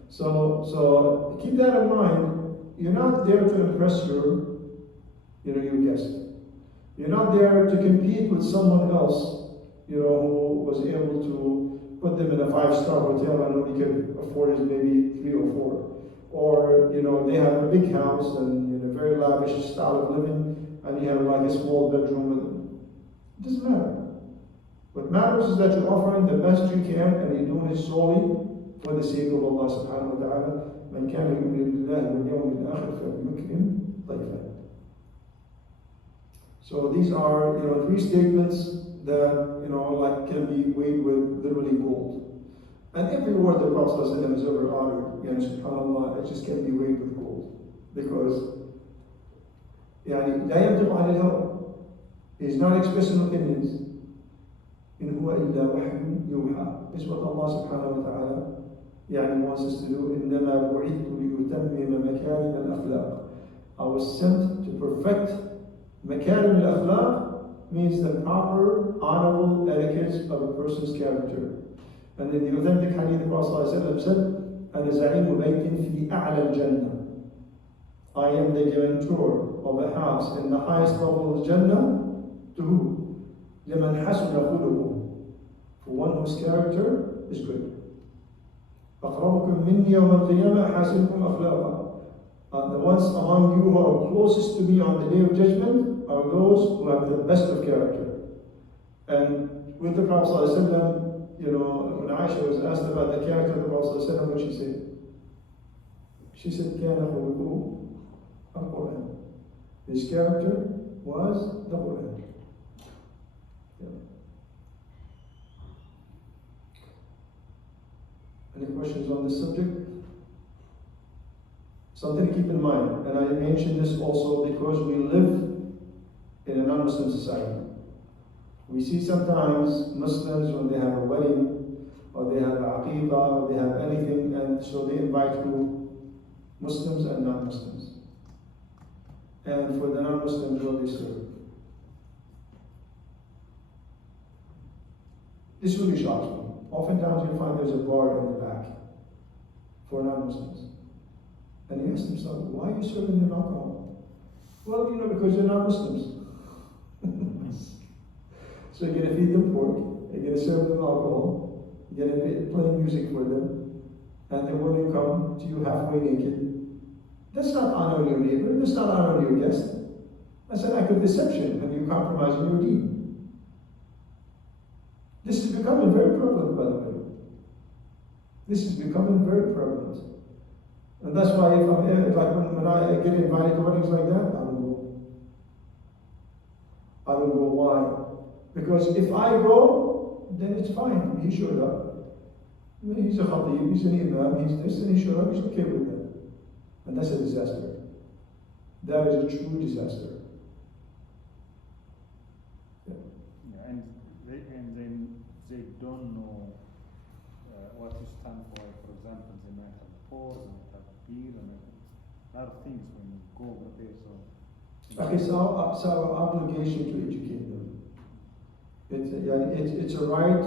So keep that in mind. You're not there to impress your guest. You're not there to compete with someone else, who was able to put them in a 5-star hotel and only could afford is maybe 3 or 4. Or, they have a big house and a very lavish style of living, and you have like a small bedroom with them. It doesn't matter. What matters is that you're offering the best you can, and you're doing it solely for the sake of Allah subhanahu wa ta'ala. مَنْ كَانَ يُؤْمِنُ بِاللَّهِ وَالْيَوْمِ الْآخِرِ فَلْيُكْرِمْ ضَيْفَهُ. So these are, 3 statements that, can be weighed with literally gold. And every word the Prophet ﷺ has ever uttered, subhanAllah, it just can be weighed with gold. Because, لَا يَمْتِقُ عَنِ الْهَوَىٰ. He's not expressing opinions. إِنْ هُوَ إِلَّا وَحْيٌ يُوحَىٰ. It's what Allah subhanahu wa ta'ala wants us to do. إِنَّمَا بُعِثْتُ لِيُتَمِّمَ مَكَارِمَ الْأَخْلَاقِ. I was sent to perfect makarim al-akhlaq, means the proper, honorable etiquettes of a person's character. And in the authentic hadith, the Prophet ﷺ said, أَنَا زَعِيمُ بَيْتٍ فِي أَعْلَى الْجَنَّةِ. I am the guarantor of a house in the highest level of Jannah. To who? لِمَنْ حَسُنَ خُلُقُهُ. For one whose character is good. أَقْرَبُكُم مِّنِّي يَوْمَ الْقِيَامَةِ أَحْسَنُكُمْ أَخْلَاقًا. The ones among you who are closest to me on the day of judgment are those who have the best of character. And with the Prophet ﷺ, when Aisha was asked about the character of the Prophet ﷺ, what she said? She said, كَانَ خُلُقُهُ الْقُرْآنِ. His character was the Quran. Any questions on this subject? Something to keep in mind, and I mention this also because we live in a non-Muslim society. We see sometimes Muslims when they have a wedding, or they have a aqiqah, or they have anything, and so they invite who? Muslims and non-Muslims. And for the non-Muslims, what they serve. This really shocks me. Oftentimes you find there's a bar in the back for non-Muslims. And he asked himself, why are you serving them alcohol? Well, because they're not Muslims. So you're going to feed them pork, you're going to serve them alcohol, you're going to play music for them, and then when they come to you halfway naked, that's not honoring your neighbor, that's not honoring your guest. That's an act of deception, and you're compromising your deen. This is becoming very prevalent, by the way. This is becoming very prevalent. And that's why if I'm, like when I get invited to weddings like that, I don't go. I don't go. Why? Because if I go, then it's fine. He showed up. I mean, he's a khatib, he's an imam, he's this, and he showed up, he's okay with that. And that's a disaster. That is a true disaster. Yeah, and then they don't know what you stand for. For example, they might have pause, they might have beer, and a lot of things when you go there. So Okay, it's our obligation to educate them. It's a right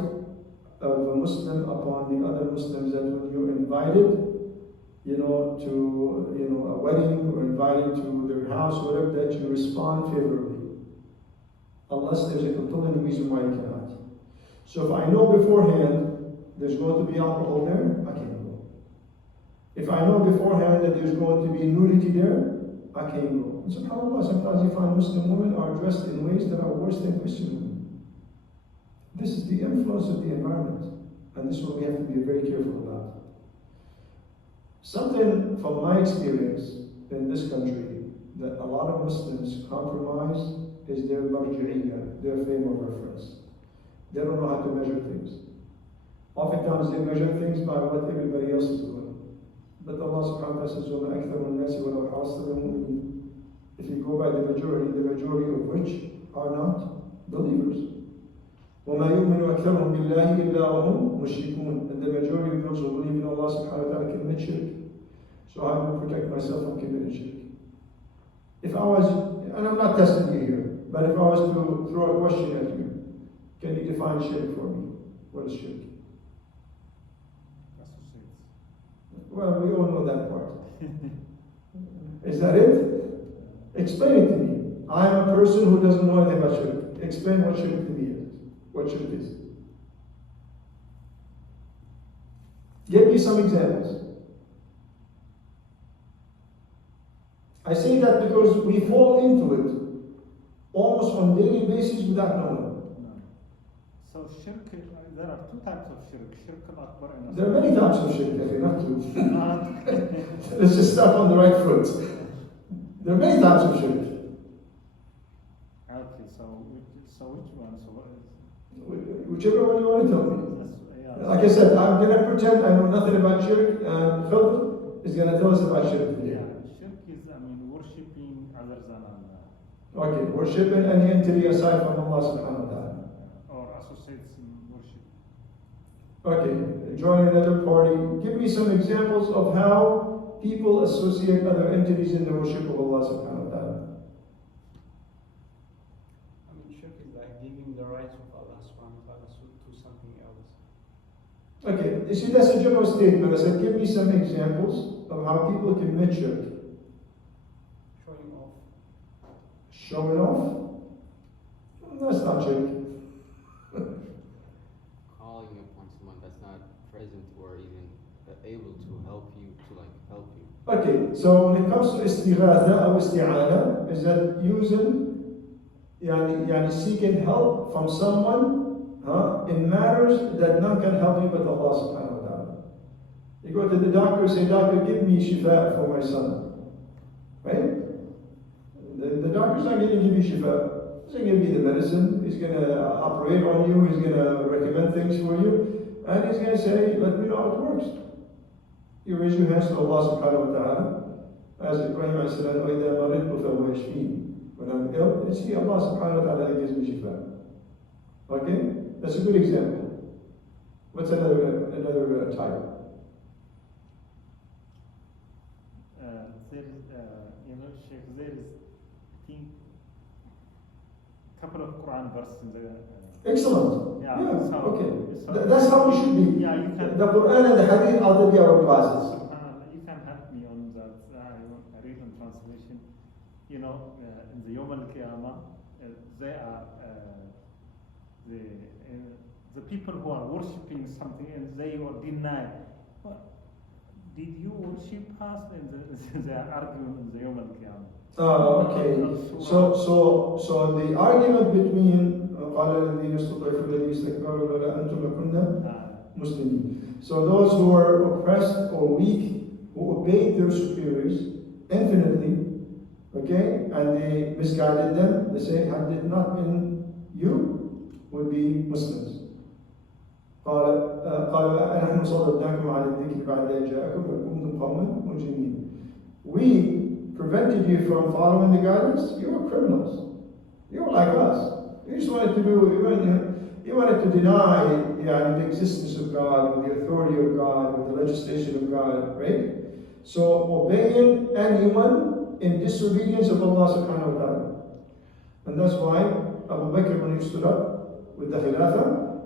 of a Muslim upon the other Muslims that when you're invited, to a wedding or invited to their house, whatever, that you respond favorably, unless there's a compelling reason why you cannot. So if I know beforehand there's going to be alcohol there, I can't go. If I know beforehand that there's going to be nudity there, I can't go. And subhanAllah, sometimes you find Muslim women are dressed in ways that are worse than Christian women. This is the influence of the environment, and this is what we have to be very careful about. Something from my experience in this country that a lot of Muslims compromise is their marji'iyya, their frame of reference. They don't know how to measure things. Oftentimes they measure things by what everybody else is doing. But Allah subhanahu wa ta'ala says, وَمَا أَكْثَرُ النَّاسِ وَلَوْ حَرَصْتَ بِالْمُؤْمِنِينَ. If you go by the majority of which are not believers. وَمَا يُؤْمِنُ أَكْثَرُهُمْ بِاللَّهِ إِلَّا وَهُمْ مُشْرِكُونَ. And the majority of those who believe in Allah subhanahu wa ta'ala commit shirk. So I will protect myself from committing shirk. If I was, and I'm not testing you here, but if I was to throw a question at you, can you define shirk for me? What is shirk? Well, we all know that part. Is that it? Explain it to me. I'm a person who doesn't know anything about shirk. Explain what shirk to me is. What shirk is. Give me some examples. I say that because we fall into it almost on a daily basis without knowing. So shirk, there are two types of shirk. Shirk al-akbar and there are many types of shirk, not two. Let's just start on the right foot. There are many types of shirk. Okay, so which one? So what is? Whichever one you want to tell me. Yeah. Like I said, I'm going to pretend I know nothing about shirk, and Khidr is going to tell us about shirk today. Yeah, shirk is, worshipping other than Allah. Okay, worshipping any entity aside from Allah subhanahu wa ta'ala. Or associates in worship. Okay, join another party. Give me some examples of how people associate other entities in the worship of Allah subhanahu wa ta'ala. Shirk is like giving the rights of Allah subhanahu wa ta'ala to something else. Okay, you see, that's a general statement. I said, give me some examples of how people commit shirk. Showing off. Showing off? That's not shirk. Calling upon someone that's not present or even able to help you, help you. Okay, so when it comes to istighatha or isti'ana, is that using, yani seeking help from someone in matters that none can help you but Allah subhanahu wa ta'ala. You go to the doctor and say, doctor, give me shifa for my son. Right? The doctor's not going to give you shifa. He's going to give you the medicine. He's going to operate on you. He's going to recommend things for you. And he's going to say, let me know how it works. You raise your hands to Allah subhanahu wa ta'ala. As Ibrahim said, when I'm ill, it's He, Allah subhanahu wa ta'ala, that gives me shifa. Okay? That's a good example. What's another type? There is, Sheikh, there is, I think, a couple of Quran verses in the. Excellent. Yeah. Okay. So That's how we should be. Yeah, you can. The Quran and the Hadith are to be our classes. You can help me on that. I read in translation. In the Yom al-Qiyamah, they are the people who are worshipping something and they will deny. Well, did you worship us? And they are arguing in the Yom al-Qiyamah. Okay. So the argument between وقال الذين استضعفوا الذين استكبروا لولا أنتم لكنا Ah, Muslimin. So those who are oppressed or weak, who obeyed their superiors infinitely, okay, and they misguided them, they say, had it not been you, would be Muslims. قال أنحن صددناكم عن الذكر بعد إذ جاءكم وكنتم قوما مجرمين. We prevented you from following the guidance. You were criminals. You were like us. You just wanted to do. You wanted to deny the existence of God, or the authority of God, or the legislation of God, right? So obeying anyone in disobedience of Allah subhanahu wa ta'ala. And that's why Abu Bakr, when he stood up with the Khilafah,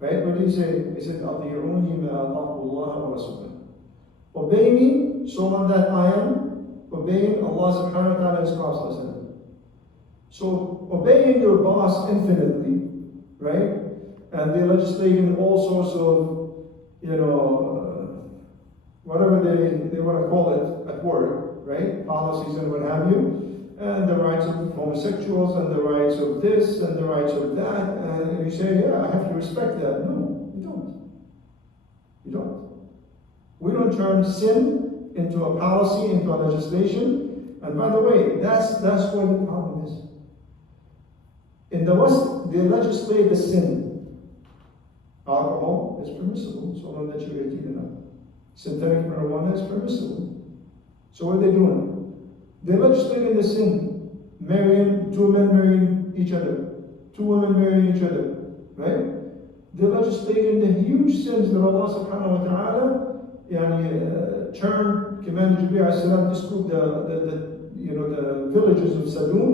right? What did he say? He said, أَطِيعُونِي مَا أَطَعْتُ اللَّهَ وَرَسُولَهُ. Obey me, so on that I am obeying Allah subhanahu wa ta'ala and His Prophet. So obeying your boss infinitely, right? And they're legislating all sorts of, whatever they want to call it at work, right? Policies and what have you. And the rights of homosexuals and the rights of this and the rights of that. And you say, yeah, I have to respect that. No, you don't. You don't. We don't turn sin into a policy, into a legislation. And by the way, that's where the problem is. In the West, they legislate the sin. Alcohol is permissible, so long that you're 18 enough. Synthetic marijuana is permissible. So what are they doing? They're legislating the sin. Two men marrying each other. Two women marrying each other. Right? They're legislating the huge sins that Allah subhanahu wa ta'ala commanded Jibreel alayhi salam to scoop the villages of Sadum,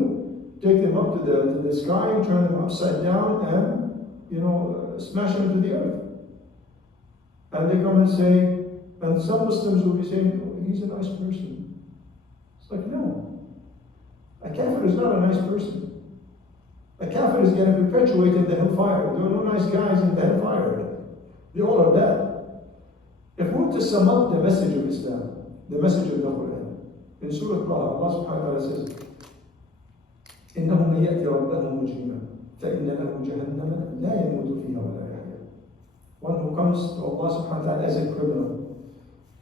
take them up to the sky, turn them upside down, and smash them into the earth. And they come and say, and some Muslims will be saying, oh, he's a nice person. It's like, no. A kafir is not a nice person. A kafir is going to perpetuate in the hellfire. There are no nice guys in the hellfire. They all are bad. If we were to sum up the message of Islam, the message of the Quran, in Surah Taha, Allah subhanahu wa ta'ala says, إِنَّهُ مَن يَأْتِ رَبَّهُ مُجْرِمًا فَإِنَّ لَهُ جَهَنَّمَ لَا يَمُوتُ فِيهَا وَلَا يَحْيَا. One who comes to Allah subhanahu wa ta'ala as a criminal,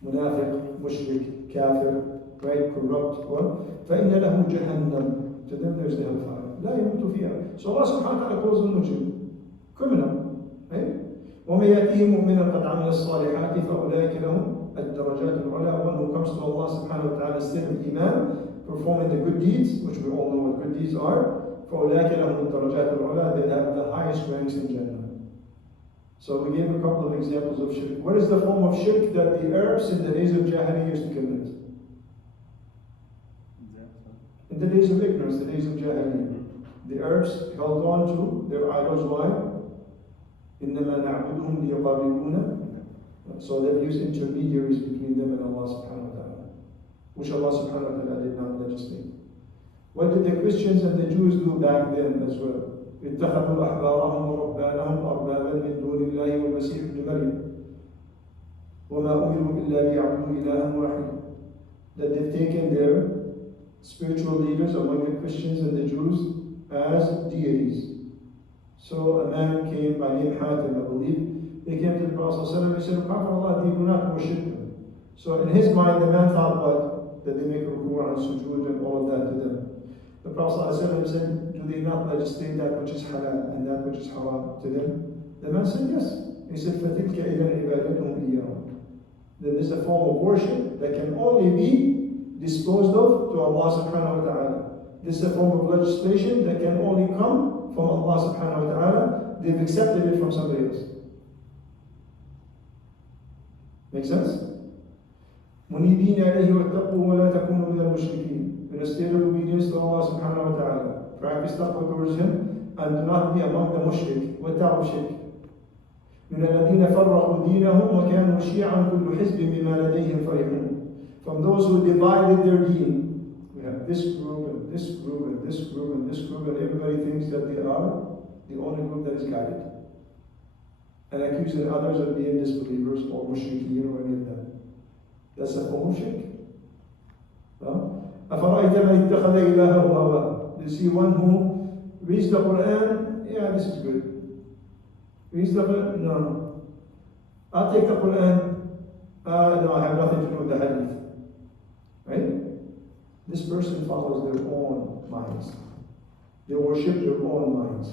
munafiq, mushrik, kafir, right, corrupt, فَإِنَّ لَهُ جَهَنَّمَ. To them there's the hellfire. لا يموت فيها. So Allah subhanahu wa ta'ala calls him mujrim, criminal, right? وَمَن يَأْتِهِ مُؤْمِنًا قَدْ عَمِلَ الصَّالِحَاتِ فَأُولَٰئِكَ لَهُمْ الدَّرَجَاتُ الْعُلَىٰ. One who comes to Allah subhanahu wa ta'ala state of iman, performing the good deeds, which we all know what good deeds are, فَأُولَٰئِكَ لَهُمُ الدَّرَجَاتُ الْعُلَىٰ. They have the highest ranks in Jannah. So we gave a couple of examples of shirk. What is the form of shirk that the Arabs in the days of Jahiliyyah used to commit? In the days of ignorance, the days of Jahiliyyah, the Arabs held on to their idols. Why? إِنَّمَا نَعْبُدُهُمْ لِيُقَرِّبُونَ. So they've used intermediaries between them and Allah subhanahu wa ta'ala, which Allah subhanahu wa ta'ala did not legislate. What did the Christians and the Jews do back then as well? اتخذوا أحبارهم ورهبانهم أربابا من دون الله والمسيح ابن مريم وما أمروا إلا ليعبدوا إلها واحدا. That they've taken their spiritual leaders among the Christians and the Jews as deities. So a man came by name Hatim, I believe. He came to the Prophet ﷺ and he said, Prophet Allah, they do not worship him. So in his mind, the man thought what? That they make ruku' and sujood and all of that to them. The Prophet ﷺ said, do they not legislate that which is halal and that which is haram to them? The man said, yes. He said, فَتِلْكَ إِذَنْ عِبَادَتُهُمْ إِيَّاهُمْ. Then this is a form of worship that can only be disposed of to Allah subhanahu wa ta'ala. This is a form of legislation that can only come from Allah subhanahu wa ta'ala. They've accepted it from somebody else. Make sense? مُنِيبِينَ إِلَيْهِ وَاتَّقُوا وَلَا تَكُونُوا مِنَ الْمُشْرِكِينَ. In a state of obedience to Allah subhanahu wa ta'ala. Practice taqwa towards Him and do not be among the mushrik. What type of shirk? مِنَ الَّذِينَ فَرَّقُوا دِينَهُمْ وَكَانُوا شِيَعًا كُلُّ حِزْبٍ بِمَا لَدَيْهِمْ فَرِحُونَ. From those who divided their deen. We have this group and this group and this group and this group, and everybody thinks that they are the only group that is guided. And accusing others of being disbelievers or mushrikeen or any of that. That's a form of shirk. أَفَرَأَيْتَ مَنِ اتَّخَذَ إِلَهَهُ هَوَاهُ. You see one who reads the Quran yeah, this is good. Reads the Quran? No. I'll take the Quran. No, I have nothing to do with the Hadith. Right? This person follows their own minds. They worship their own minds.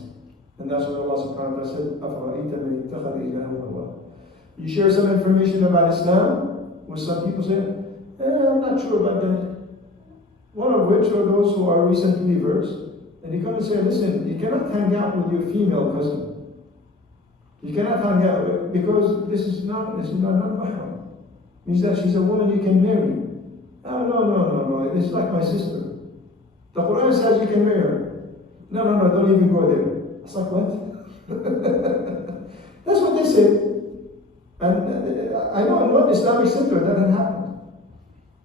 And that's what Allah subhanahu wa ta'ala said, أَفَرَأَيْتَ مَنِ اتَّخَذَ إِلَهَهُ هَوَاهُ. You share some information about Islam with some people saying, I'm not sure about that. One of which are those who are recent believers. And you come and say, listen, you cannot hang out with your female cousin. You cannot hang out with, because this is not mahram. Means that she's a woman you can marry. Oh, no. It's like my sister. The Quran says you can marry her. No, don't even go there. It's like, what? That's what they say. And I know in one Islamic center that had happened.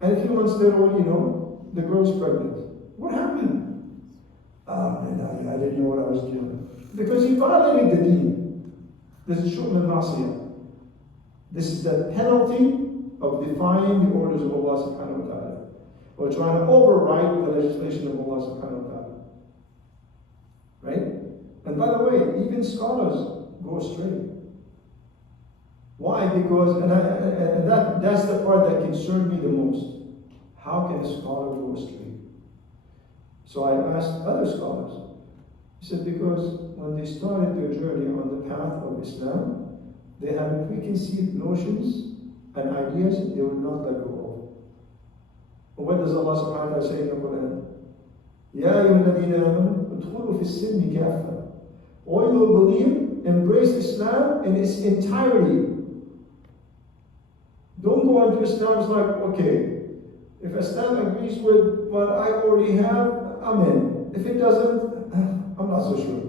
And a few months later, the girl's pregnant. What happened? Man, I didn't know what I was doing. Because he violated the deen. This is shurm al-ma'asiyah. This is the penalty of defying the orders of Allah subhanahu wa ta'ala. Or trying to override the legislation of Allah subhanahu wa ta'ala. Right? And by the way, even scholars go astray. Why? Because, and that's the part that concerned me the most. How can a scholar go astray? So I asked other scholars. He said, because when they started their journey on the path of Islam, they had preconceived notions and ideas they would not let go of. And what does Allah subhanahu wa ta'ala say in the Quran? Ya ayyuhalladhina amanu udkhulu fi as-silmi kaffa. All you who believe, embrace Islam in its entirety. Don't go into Islam as like, okay, if Islam agrees with what I already have, I'm in. If it doesn't, I'm not so sure.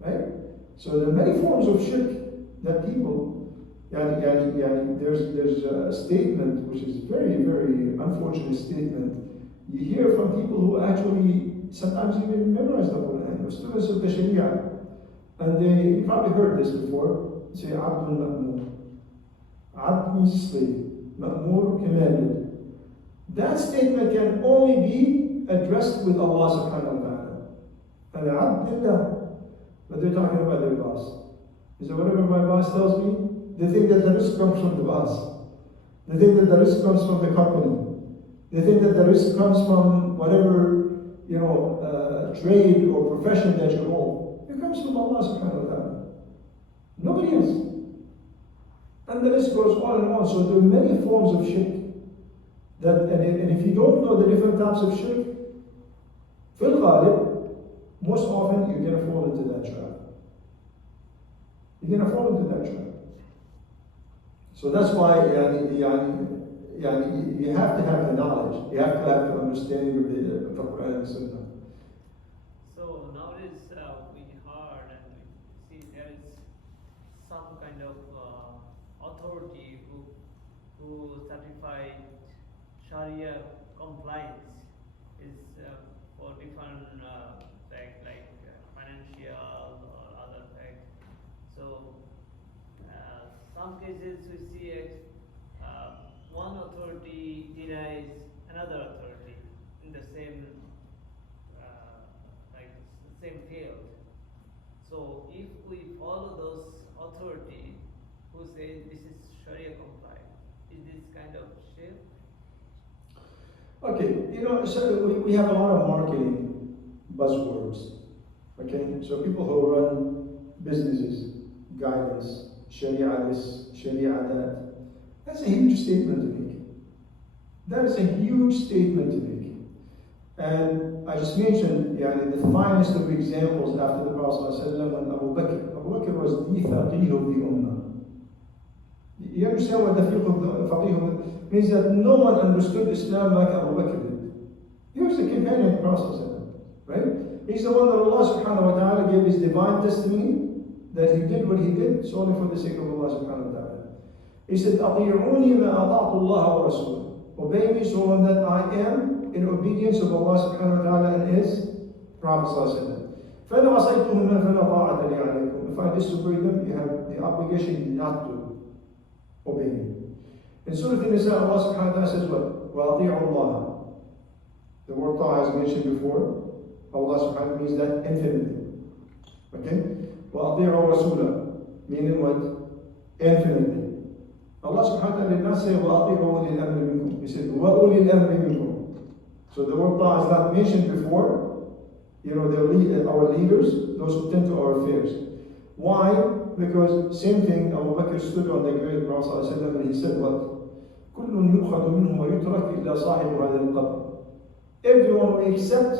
Right? So there are many forms of shirk that people, there's a statement which is very, very unfortunate statement. You hear from people who actually sometimes even memorize the Quran, or students of the Sharia, and you probably heard this before, say Abdul Ma'mur. Abd means slave, Ma'mur commanded. That statement can only be addressed with Allah subhanahu wa ta'ala. And Abdullah, but they're talking about their boss. He said, whatever my boss tells me, they think that the risk comes from the boss. They think that the risk comes from the company. They think that the risk comes from whatever, trade or profession that you hold. It comes from Allah subhanahu wa ta'ala. Nobody else. And the list goes on and on. So there are many forms of shirk. And if you don't know the different types of shirk, fil ghalib, most often you're going to fall into that trap. You're going to fall into that trap. So that's why you have to have the knowledge. You have to understand the Quran and Sunnah. So nowadays we heard and we see there is some kind of authority who certified Sharia compliance is for different facts like financial or other facts. So some cases we see one authority denies another authority in the same same field. So if we follow those authorities who say this is Sharia compliant, is this kind of shirk? Okay, so we have a lot of marketing buzzwords. Okay, so people who run businesses, guidance, Sharia this, Sharia that. That's a huge statement to make. That is a huge statement to make. And I just mentioned the finest of examples after the Prophet ﷺ when Abu Bakr was the faqih of the ummah. You understand what the faqih means? That no one understood Islam like Abu Bakr did. He was the companion of the Prophet, right? He's the one that Allah subhanahu wa ta'ala gave his divine testimony that he did what he did solely for the sake of Allah subhanahu wa ta'ala. He said, أَطِيعُونِي مَا أَطَعْتُ اللَّهَ وَرَسُولُهُ. Obey me so long that I am in obedience of Allah subhanahu wa ta'ala and his Prophet sallallahu alayhi wa sallam. فَإِنْ عَصَيْتُهُمَّا فَلَا طَاعَةَ لِي عَلَيْكُمْ. If I disobey them, you have the obligation not to obey me. In Surah An-Nisa, Allah subhanahu wa ta'ala says what? وَأَطِيعُوا اللَّهَ. The word ta'ah is mentioned before. Allah subhanahu wa ta'ala means that infinitely. Okay? وَأَطِيعُوا رَسُولَهُ, meaning what? Infinitely. Allah subhanahu wa ta'ala did not say وَأَطِيعُوا أُولِي الْأَمْرِ مِنْكُمْ. He said وَأُولِي الْأَمْرِ مِنْكُمْ. So the word ta'ah is not mentioned before. You know, our leaders, those who tend to our affairs. Why? Because same thing, Abu Bakr stood on the great Prophet ﷺ and he said what? كُلٌّ يُؤْخَذُ مِنْهُ وَيُتْرَكْ إِلَّا صَاحِبُ هَذَا الْقَبْرِ. Everyone we accept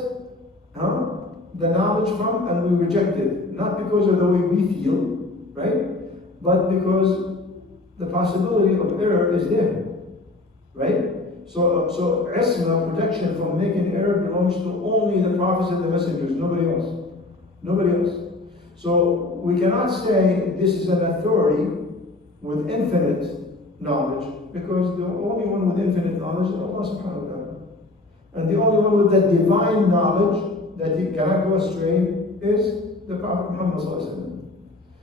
the knowledge from and we reject it. Not because of the way we feel, right? But because the possibility of error is there, right? So isma, protection from making error, belongs to only the prophets and the messengers, nobody else. Nobody else. So we cannot say this is an authority with infinite knowledge, because the only one with infinite knowledge is Allah subhanahu wa ta'ala. And the only one with that divine knowledge that he cannot go astray is the Prophet Muhammad sallallahu alaihi wasallam.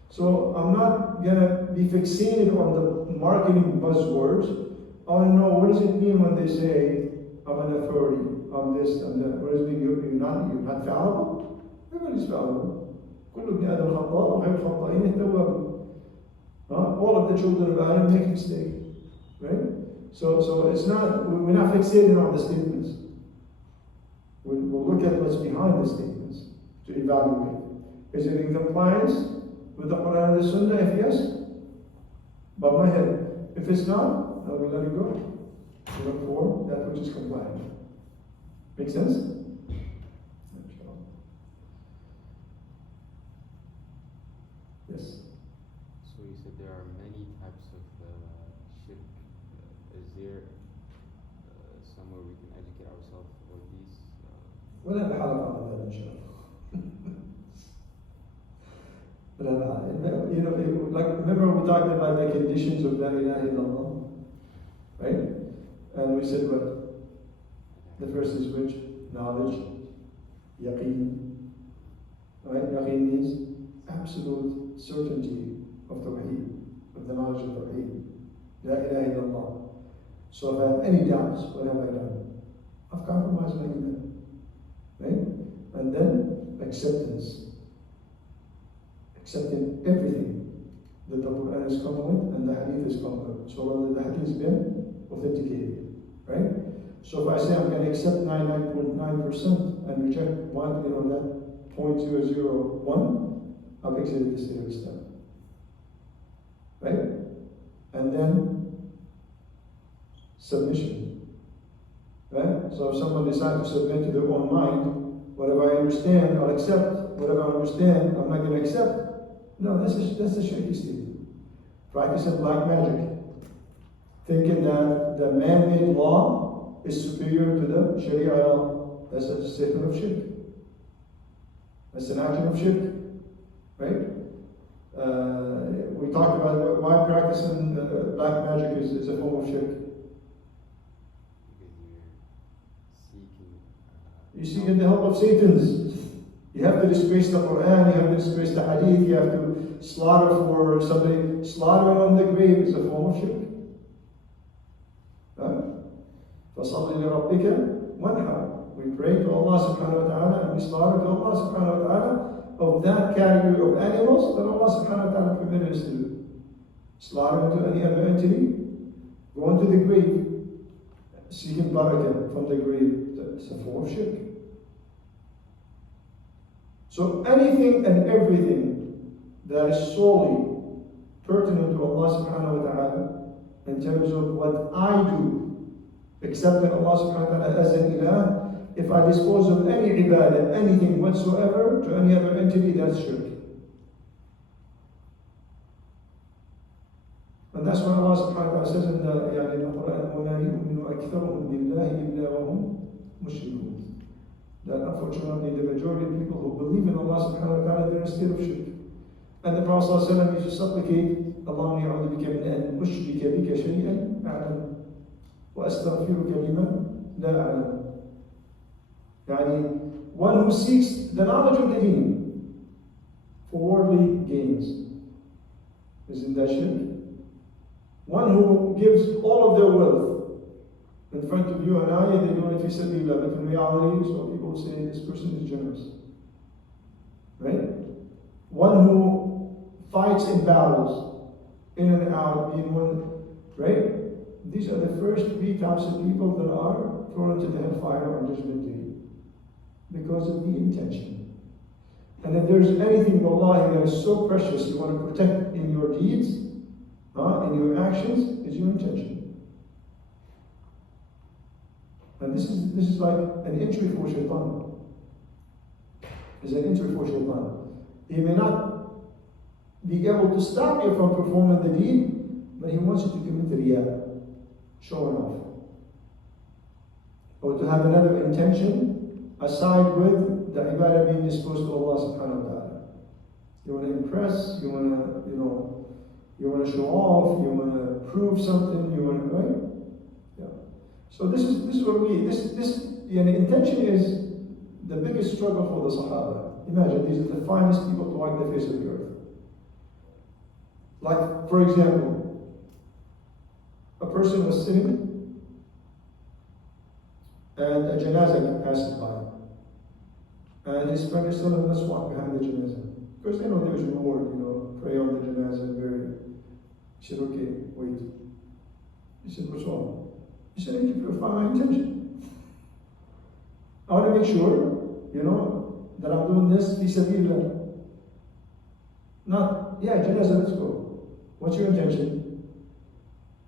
So I'm not gonna be fixated on the marketing buzzwords. I want to know, what does it mean when they say I'm an authority, I'm this, I'm that? What does it mean? You're not fallible? Everybody's fallible. كل ابن آدم خطاء وخير الخطائين التوابون. All of the children of Adam make mistakes, right? So it's not, we're not fixated on the statements. We'll look at what's behind the statements to evaluate. Is it in compliance with the Quran and the Sunnah? If yes, bob my head. If it's not, we let it go. We look for that which is compliant. Make sense? Yes. So you said there are many types of shirk. Is there somewhere we can educate ourselves about these? ولا بحلقة على هذا إن شاء الله. You know, like remember we talked about the conditions of La ilaha illallah, right? And we said what? The first is which? Knowledge, yaqeen. Right? Yaqeen means absolute certainty of Tawheed, of the knowledge of Tawheed. La ilaha illallah. So if I have any doubts, what have I done? I've compromised my iman. Right? And then acceptance. Accepting everything that the Quran is coming with and the Hadith is coming with. So long that the Hadith has been authenticated. Right? So if I say I'm going to accept 99.9% and reject one, that 0.001, I've exited the state of Islam. Right? And then submission. Right? So if someone decides to submit to their own mind, whatever I understand, I'll accept. Whatever I understand, I'm not going to accept. No, that's a shaky statement. Practicing black magic. Thinking that the man-made law is superior to the Sharia law. That's a statement of shirk. That's an action of shirk. Right? We talked about why practicing black magic is a form of shirk. You're seeking the help of Satan's. You have to disgrace the Quran, you have to disgrace the Hadith, you have to slaughter for somebody. Slaughtering on the grave is a form of shirk. فَصَلِّ لِرَبِّكَ وَانْحَرْ. We pray to Allah subhanahu wa ta'ala and we slaughter to Allah subhanahu wa ta'ala of that category of animals that Allah subhanahu wa ta'ala permitted us to do. Slaughter to any other entity, going to the grave, seeking barakah from the grave. It's a form of shirk. So anything and everything that is solely pertinent to Allah subhanahu wa ta'ala in terms of what I do, accepting Allah subhanahu wa ta'ala as an ilah, if I dispose of any ibadah, anything whatsoever to any other entity, that's shirk. And that's what Allah subhanahu wa ta'ala says in the Quran, وَمَا يُؤْمِنُ أَكْثَرُهُمْ بِاللَّهِ إِلَّا وَهُمْ مُشْرِكُونَ. That unfortunately the majority of people who believe in Allah subhanahu wa ta'ala, they're in a state of shirk. And the Prophet ﷺ used to supplicate, اللهم أعوذ بك من أن أشرك بك شيئا أعلم وأستغفرك لما لا أعلم. يعني, one who seeks the knowledge of the deen for worldly gains, isn't that shirk? One who gives all of their wealth in front of you and I, they do it fi sabilillah, but in reality, so people say this person is generous. Right? one who fights in battles, in and out, being one, right? These are the first three types of people that are thrown into the hellfire on Judgment Day because of the intention. And if there's anything, wallahi, that is so precious you want to protect in your deeds, in your actions, is your intention. And this is like an entry for shaitan. It's an entry for shaitan. He may not be able to stop you from performing the deed, but he wants you to commit the riyah, showing off. Or to have another intention aside with the ibadah being disposed to Allah subhanahu wa ta'ala. You want to impress, you want to, you want to show off, you want to prove something, you want to, right? Yeah. So this is what the intention is the biggest struggle for the Sahaba. Imagine, these are the finest people to walk the face of the earth. Like, for example, a person was sitting and a janazah passes by. And his friend is telling him, let's walk behind the janazah. Because they know there's reward, pray on the janazah and bury it. He said, okay, wait. He said, what's wrong? He said, I need to purify my intention. I want to make sure, that I'm doing this fi sabilillah. Not, yeah, janazah, let's go. What's your intention?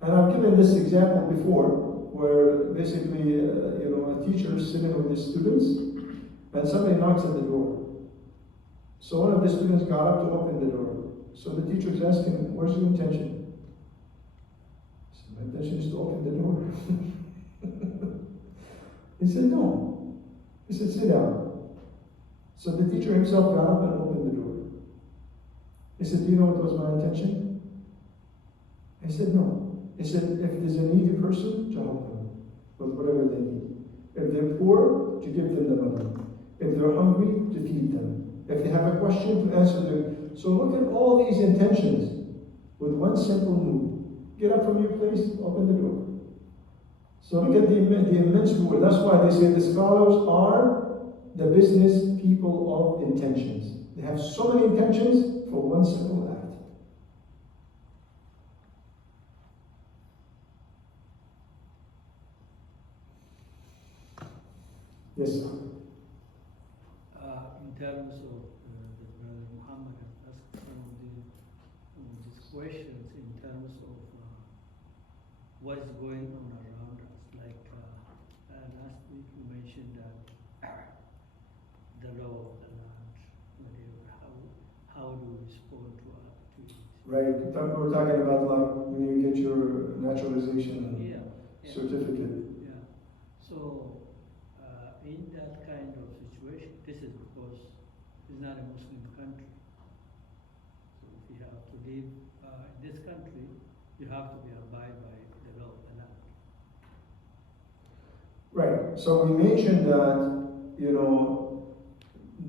And I've given this example before, where basically, a teacher is sitting with his students, and somebody knocks at the door. So one of the students got up to open the door. So the teacher is asking, where's your intention? He said, my intention is to open the door. He said, no. He said, sit down. So the teacher himself got up and opened the door. He said, do you know what was my intention? He said, no. He said, if there's a needy person, to help them with whatever they need. If they're poor, to give them the money. If they're hungry, to feed them. If they have a question, to answer them. So look at all these intentions with one simple move. Get up from your place, open the door. So look at the immense reward. That's why they say the scholars are the business people of intentions. They have so many intentions for one simple act. Yes, sir. In terms of the brother Muhammad has asked some of these questions in terms of what is going on around us. Like last week you mentioned that the law of the land, whatever, how do we respond to it? Right. We're talking about like when you get your naturalization certificate. Yeah. So in that kind of situation, this is because it's not a Muslim country. So if you have to live in this country, you have to be abide by the law of the land. Right. So we mentioned that,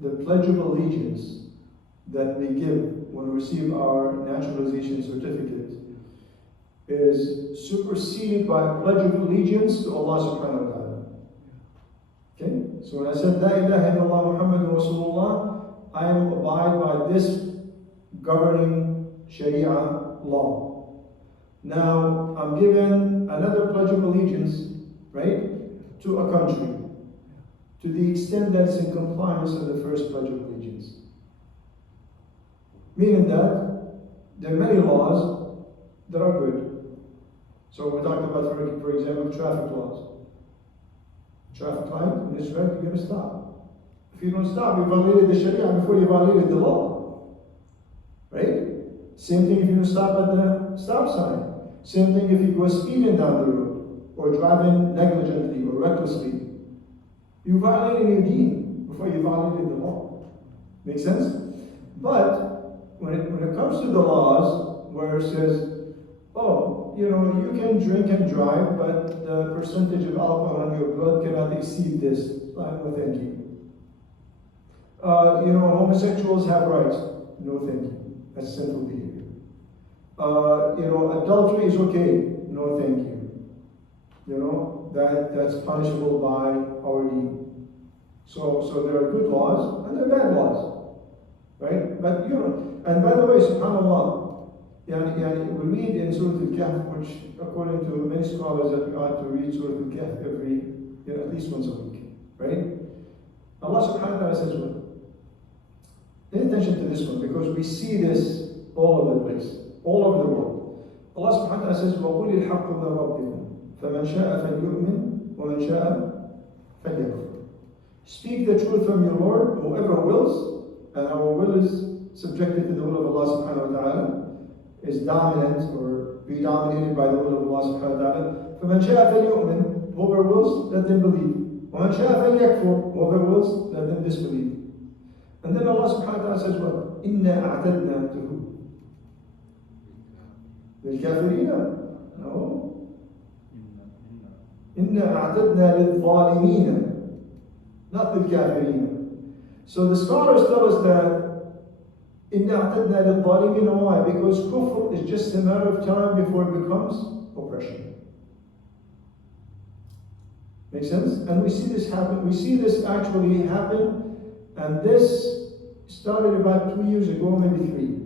the Pledge of Allegiance that we give when we receive our naturalization certificate is superseded by a Pledge of Allegiance to Allah subhanahu wa ta'ala. Okay? So when I said, La ilaha illallah Muhammadun Rasulullah, I am abide by this governing Sharia law. Now, I'm given another Pledge of Allegiance, right, to a country, to the extent that it's in compliance with the first Pledge of Allegiance. Meaning that there are many laws that are good. So we talked about, for example, traffic laws. Traffic light, when it's red, you're going to stop. If you don't stop, you violated the Sharia before you violated the law. Right? Same thing if you don't stop at the stop sign. Same thing if you go speeding down the road, or driving negligently or recklessly. You violated your deen before you violated the law. Make sense? But when it comes to the laws where it says, you can drink and drive, but the percentage of alcohol in your blood cannot exceed this. No, thank you. Homosexuals have rights. No, thank you. That's sinful behavior. Adultery is okay. No, thank you. That's punishable by our deen. So there are good laws and there are bad laws. right? But you know, and by the way, subhanAllah, we read in Surah Al-Kahf, which according to many scholars that we ought to read Surah Al-Kahf at least once a week, right? Allah subhanahu wa ta'ala says what? Pay attention to this one because we see this all over the place, all over the world. Allah subhanahu wa ta'ala says, وَقُلِ الْحَقُّ مِنْ رَبِّكُمْ فَمَنْ شَاءَ فَلْيُؤْمِنْ وَمَنْ شَاءَ فَلْيَكْفُرْ. Speak the truth from your Lord, whoever wills, and our will is subjected to the will of Allah subhanahu wa ta'ala, is dominant or be dominated by the will of Allah subhanahu wa ta'ala. فَمَنْ شَاءَ فَلْيُؤْمِنْ. Whoever wills, let them believe. وَمَنْ شَاءَ فَلْيَكْفُرْ. Whoever wills, let them disbelieve. And then Allah subhanahu wa ta'ala says what? إِنَّا أَعْتَدْنَا to who? للكافرين? No. إِنَّا أَعْتَدْنَا لِلظَّالِمِينَ. Not للكافرين. So the scholars tell us that إِنَّا أَعْتَدْنَا لِلظَّالِمِينَ. Why? Because kufr is just a matter of time before it becomes oppression. Make sense? And we see this happen. We see this actually happen. And this started about 2 years ago, maybe 3.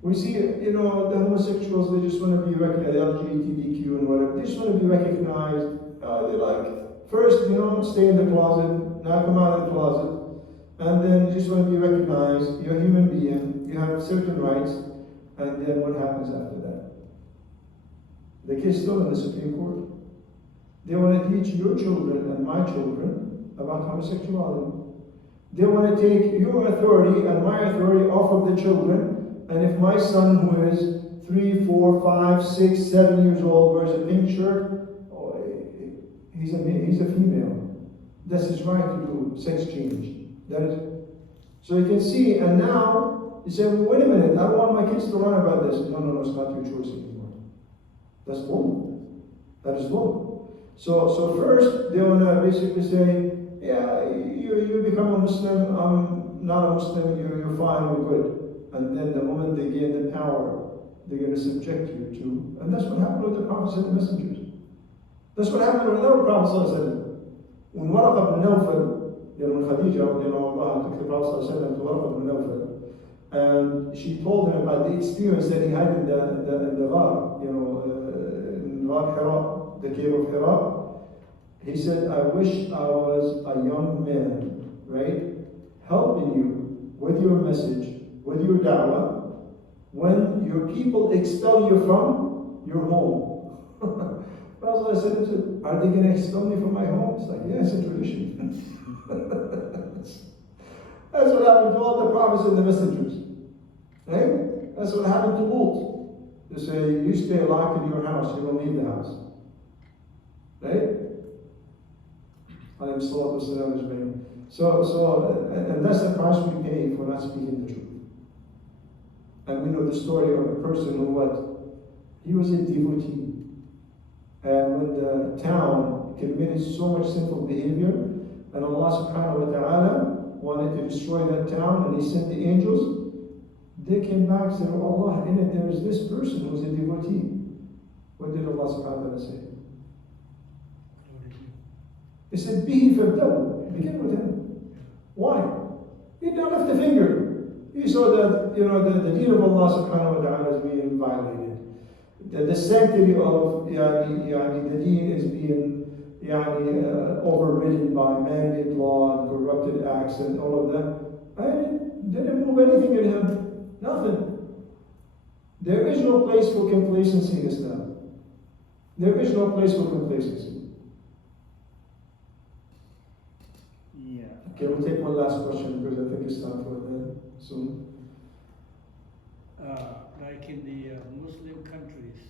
We see, the homosexuals, they just want to be recognized, LGBTQ and whatever, they just want to be recognized. They like, first, stay in the closet, now come out of the closet, and then you just want to be recognized, you're a human being, you have certain rights, and then what happens after that? The case still in the Supreme Court. They want to teach your children and my children about homosexuality. They want to take your authority and my authority off of the children. And if my son, who is 3, 4, 5, 6, 7 years old, wears a pink shirt, he's a female. That's his right to do sex change. That is. So you can see, and now you say, well, wait a minute, I don't want my kids to learn about this. No, it's not your choice anymore. That's dhulm. That is dhulm. So first, they want to basically say, yeah, you become a Muslim, I'm not a Muslim, you're fine, we're good. And then the moment they gain the power, they're going to subject you to, and that's what happened with the prophets and the messengers. That's what happened with another prophet. When Waraq ibn Nawfal, when Khadija took the Prophet to Waraq ibn Nawfal, and she told him about the experience that he had in the Ghar, in Ghar Hira, the cave of Hira. He said, I wish I was a young man, right? Helping you with your message, with your da'wah, when your people expel you from your home. Prophet said, are they going to expel me from my home? It's like, yeah, it's a tradition. That's what happened to all the prophets and the messengers. Right? That's what happened to Lut. They say, you stay locked in your house, you don't leave the house. Right? So, and that's the price we pay for not speaking the truth. And we know the story of a person who he was a devotee. And when the town committed so much sinful behavior, and Allah subhanahu wa ta'ala wanted to destroy that town, and He sent the angels, they came back and said, oh Allah, in it there is this person who is a devotee. What did Allah subhanahu wa ta'ala say? He said, Bihi fabdaw. Begin with him. Why? He didn't lift a finger. He saw that, the deen of Allah subhanahu wa ta'ala is being violated. The sanctity of the deen is being overridden by man-made law and corrupted acts and all of that. I didn't move anything in him. Nothing. There is no place for complacency in Islam. There is no place for complacency. Yeah. Okay, we'll take one last question because I think it's time for that soon. Like in the Muslim countries,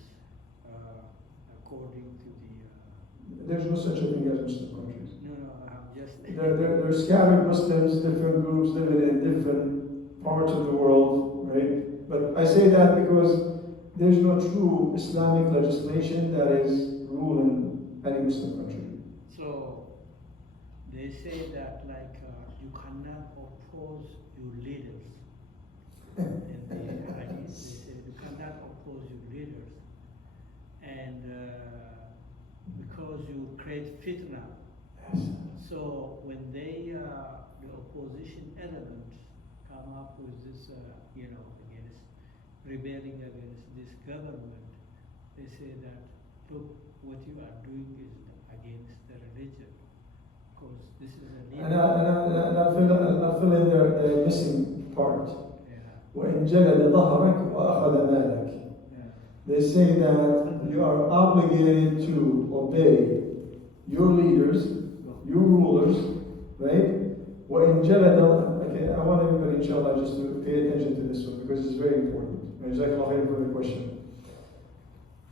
according to the... There's no such a thing as Muslim countries. No, I'm just... They're scattered Muslims, different groups living in different parts of the world, right? But I say that because there's no true Islamic legislation that is ruling any Muslim country. So, they say that you cannot oppose your leaders. In the Hadith, they say you cannot oppose your leaders. And because you create fitna. Yes. So when the opposition element come up with this, against rebelling against this government, they say that, look, what you are doing is against the religion, because this is a legal. And I'll fill in the missing part. Yeah. وَإِنْ جَلَدَ ظَهْرَكَ وَأَخَذَ مَالَكَ. Yeah. They say that you are obligated to obey your leaders, your rulers, right? وَإِنْ جَلَدَ. Okay, I want everybody, inshallah, just to pay attention to this one because it's very important. Jazakallah khair for the question.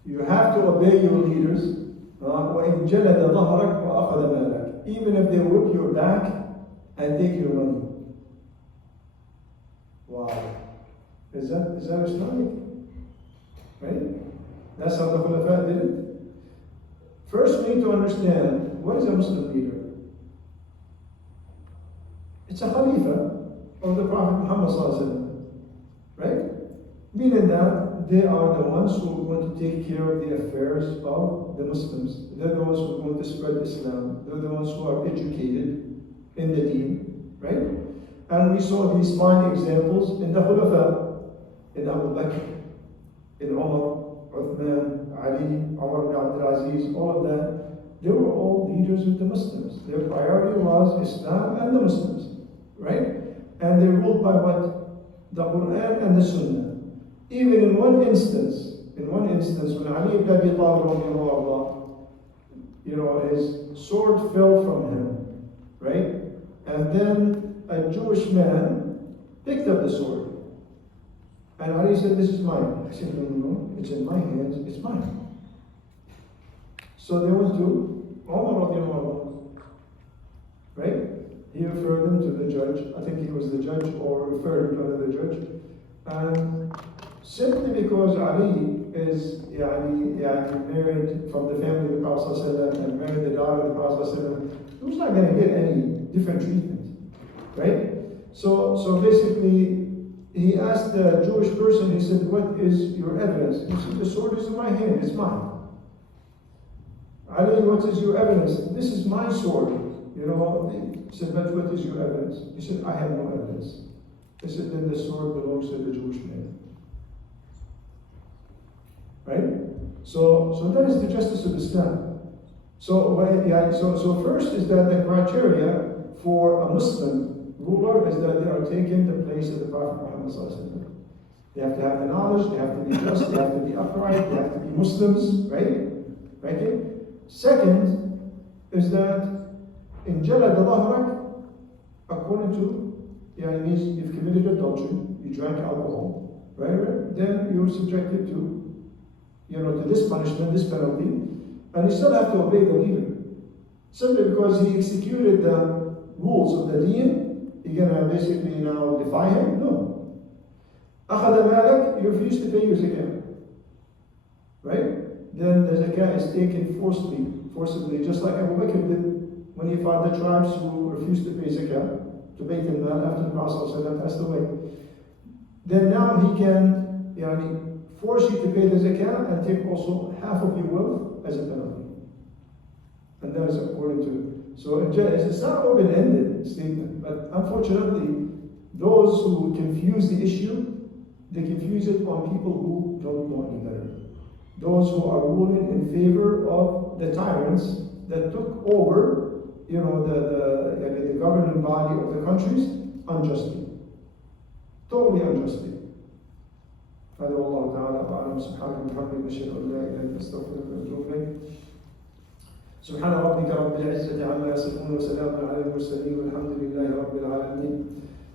You have to obey your leaders. وَإِنْ جَلَدَ ظَهْرَكَ وَأَخَذَ مَالَكَ. Even if they whip your back and take your money. Wow. Is that Islamic? Right? That's how the Khulafa did it. First, we need to understand, what is a Muslim leader? It's a Khalifa of the Prophet Muhammad sallallahu alaihi wasallam. Right? Meaning that they are the ones who are going to take care of the affairs of the Muslims. They're the ones who are going to spread Islam. They're the ones who are educated in the deen. Right? And we saw these fine examples in the Khulafa, in Abu Bakr, in Umar, Uthman, Ali, Umar ibn Abdul Aziz, all of that. They were all leaders of the Muslims. Their priority was Islam and the Muslims. Right? And they ruled by what? The Quran and the Sunnah. Even in one instance, when Ali ibn Abi Talib, his sword fell from him, right? And then a Jewish man picked up the sword. And Ali said, "This is mine." He said, "No, it's in my hands, it's mine." So they went to Umar radiallahu, right? He referred them to the judge. I think he was the judge or referred to another judge. And simply because Ali is married from the family of the Prophet ﷺ and married the daughter of the Prophet ﷺ, he was not going to get any different treatment, right? So basically, he asked the Jewish person, he said, "What is your evidence?" He said, "The sword is in my hand, it's mine." "Ali, what is your evidence?" "This is my sword." He said, "But what is your evidence?" He said, "I have no evidence." He said, "Then the sword belongs to the Jewish man." Right? So that is the justice of Islam. So first is that the criteria for a Muslim ruler is that they are taking the place of the Prophet Muhammad sallallahu alaihi wasallam. They have to have the knowledge, they have to be just, they have to be upright, they have to be Muslims, right? Okay? Second is that in Jalad al-Dhahrak, according to, means you've committed adultery, you drank alcohol, right? Then you're subjected to this punishment, this penalty, and you still have to obey the leader. Simply because he executed the rules of the deen, you're going to basically now defy him? No. أخذ مالك, you refuse to pay your zakah. Right? Then the zakah is taken forcibly, just like Abu Bakr did when he fought the tribes who refused to pay zakah to Bayt al-Mal after the Prophet ﷺ passed away. Then now he can force you to pay the zakah and take also half of your wealth as a penalty. And that is according to. So it's not an open-ended statement, but unfortunately, those who confuse the issue, they confuse it on people who don't know any better. Those who are ruling in favor of the tyrants that took over, the governing body of the countries unjustly, totally unjustly. هذا والله تعالى أعلم. سبحانك وبحمدك أشهد أن لا إله إلا أنت أستغفرك وأتوب إليك. سبحان ربك رب العزة عما يصفون وسلام على المرسلين والحمد لله رب العالمين.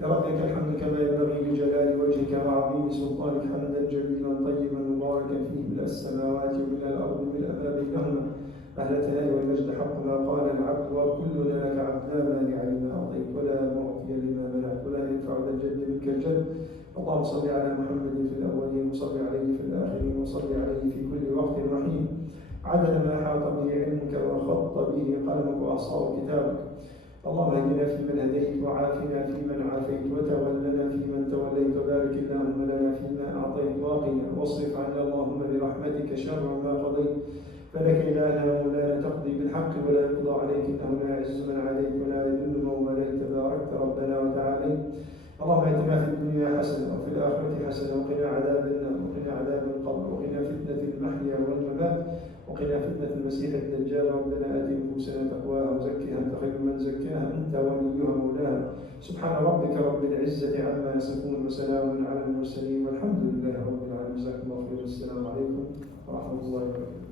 يا رب لك الحمد كما ينبغي لجلال وجهك وعظيم سلطانك حمدا جميلا طيبا مباركا فيه من السماوات ومن الأرض من ما بينهما أهل الثناء والمجد حق ما قال العبد وكلنا لك عبد لا مانع لما أعطيت ولا معطي لما منعت ولا ينفع ذا الجد منك الجد. اللهم صل على محمد في الأولين وصل عليه في الآخرين وصل عليه في كل وقت وحين عدد ما أحاط به علمك وخط به قلمك وأحصاه كتابك. اللهم اهدنا فيمن هديت وعافنا فيمن عافيت وتولنا فيمن توليت وبارك اللهم لنا فيما أعطيت وقنا واصرف عنا اللهم برحمتك شر ما قضيت فلك إلهنا ولا تقضي بالحق ولا يقضى عليك إنه لا يعز من عليك ولا يذل من واليت تباركت ربنا وتعالى. اللهم اتنا في الدنيا حسنة وفي الآخرة حسنة وقنا عذاب النار وقنا عذاب القبر وقنا فتنة المحيا والممات وقنا فتنة المسيح الدجال. ربنا آت نفوسنا تقواها وزكها أنت خير من زكاها أنت وليها مولاها. سبحان ربك رب العزة عما يصفون وسلام على المرسلين والحمد لله رب العالمين. جزاكم الله خير. السلام عليكم ورحمة الله وبركاته.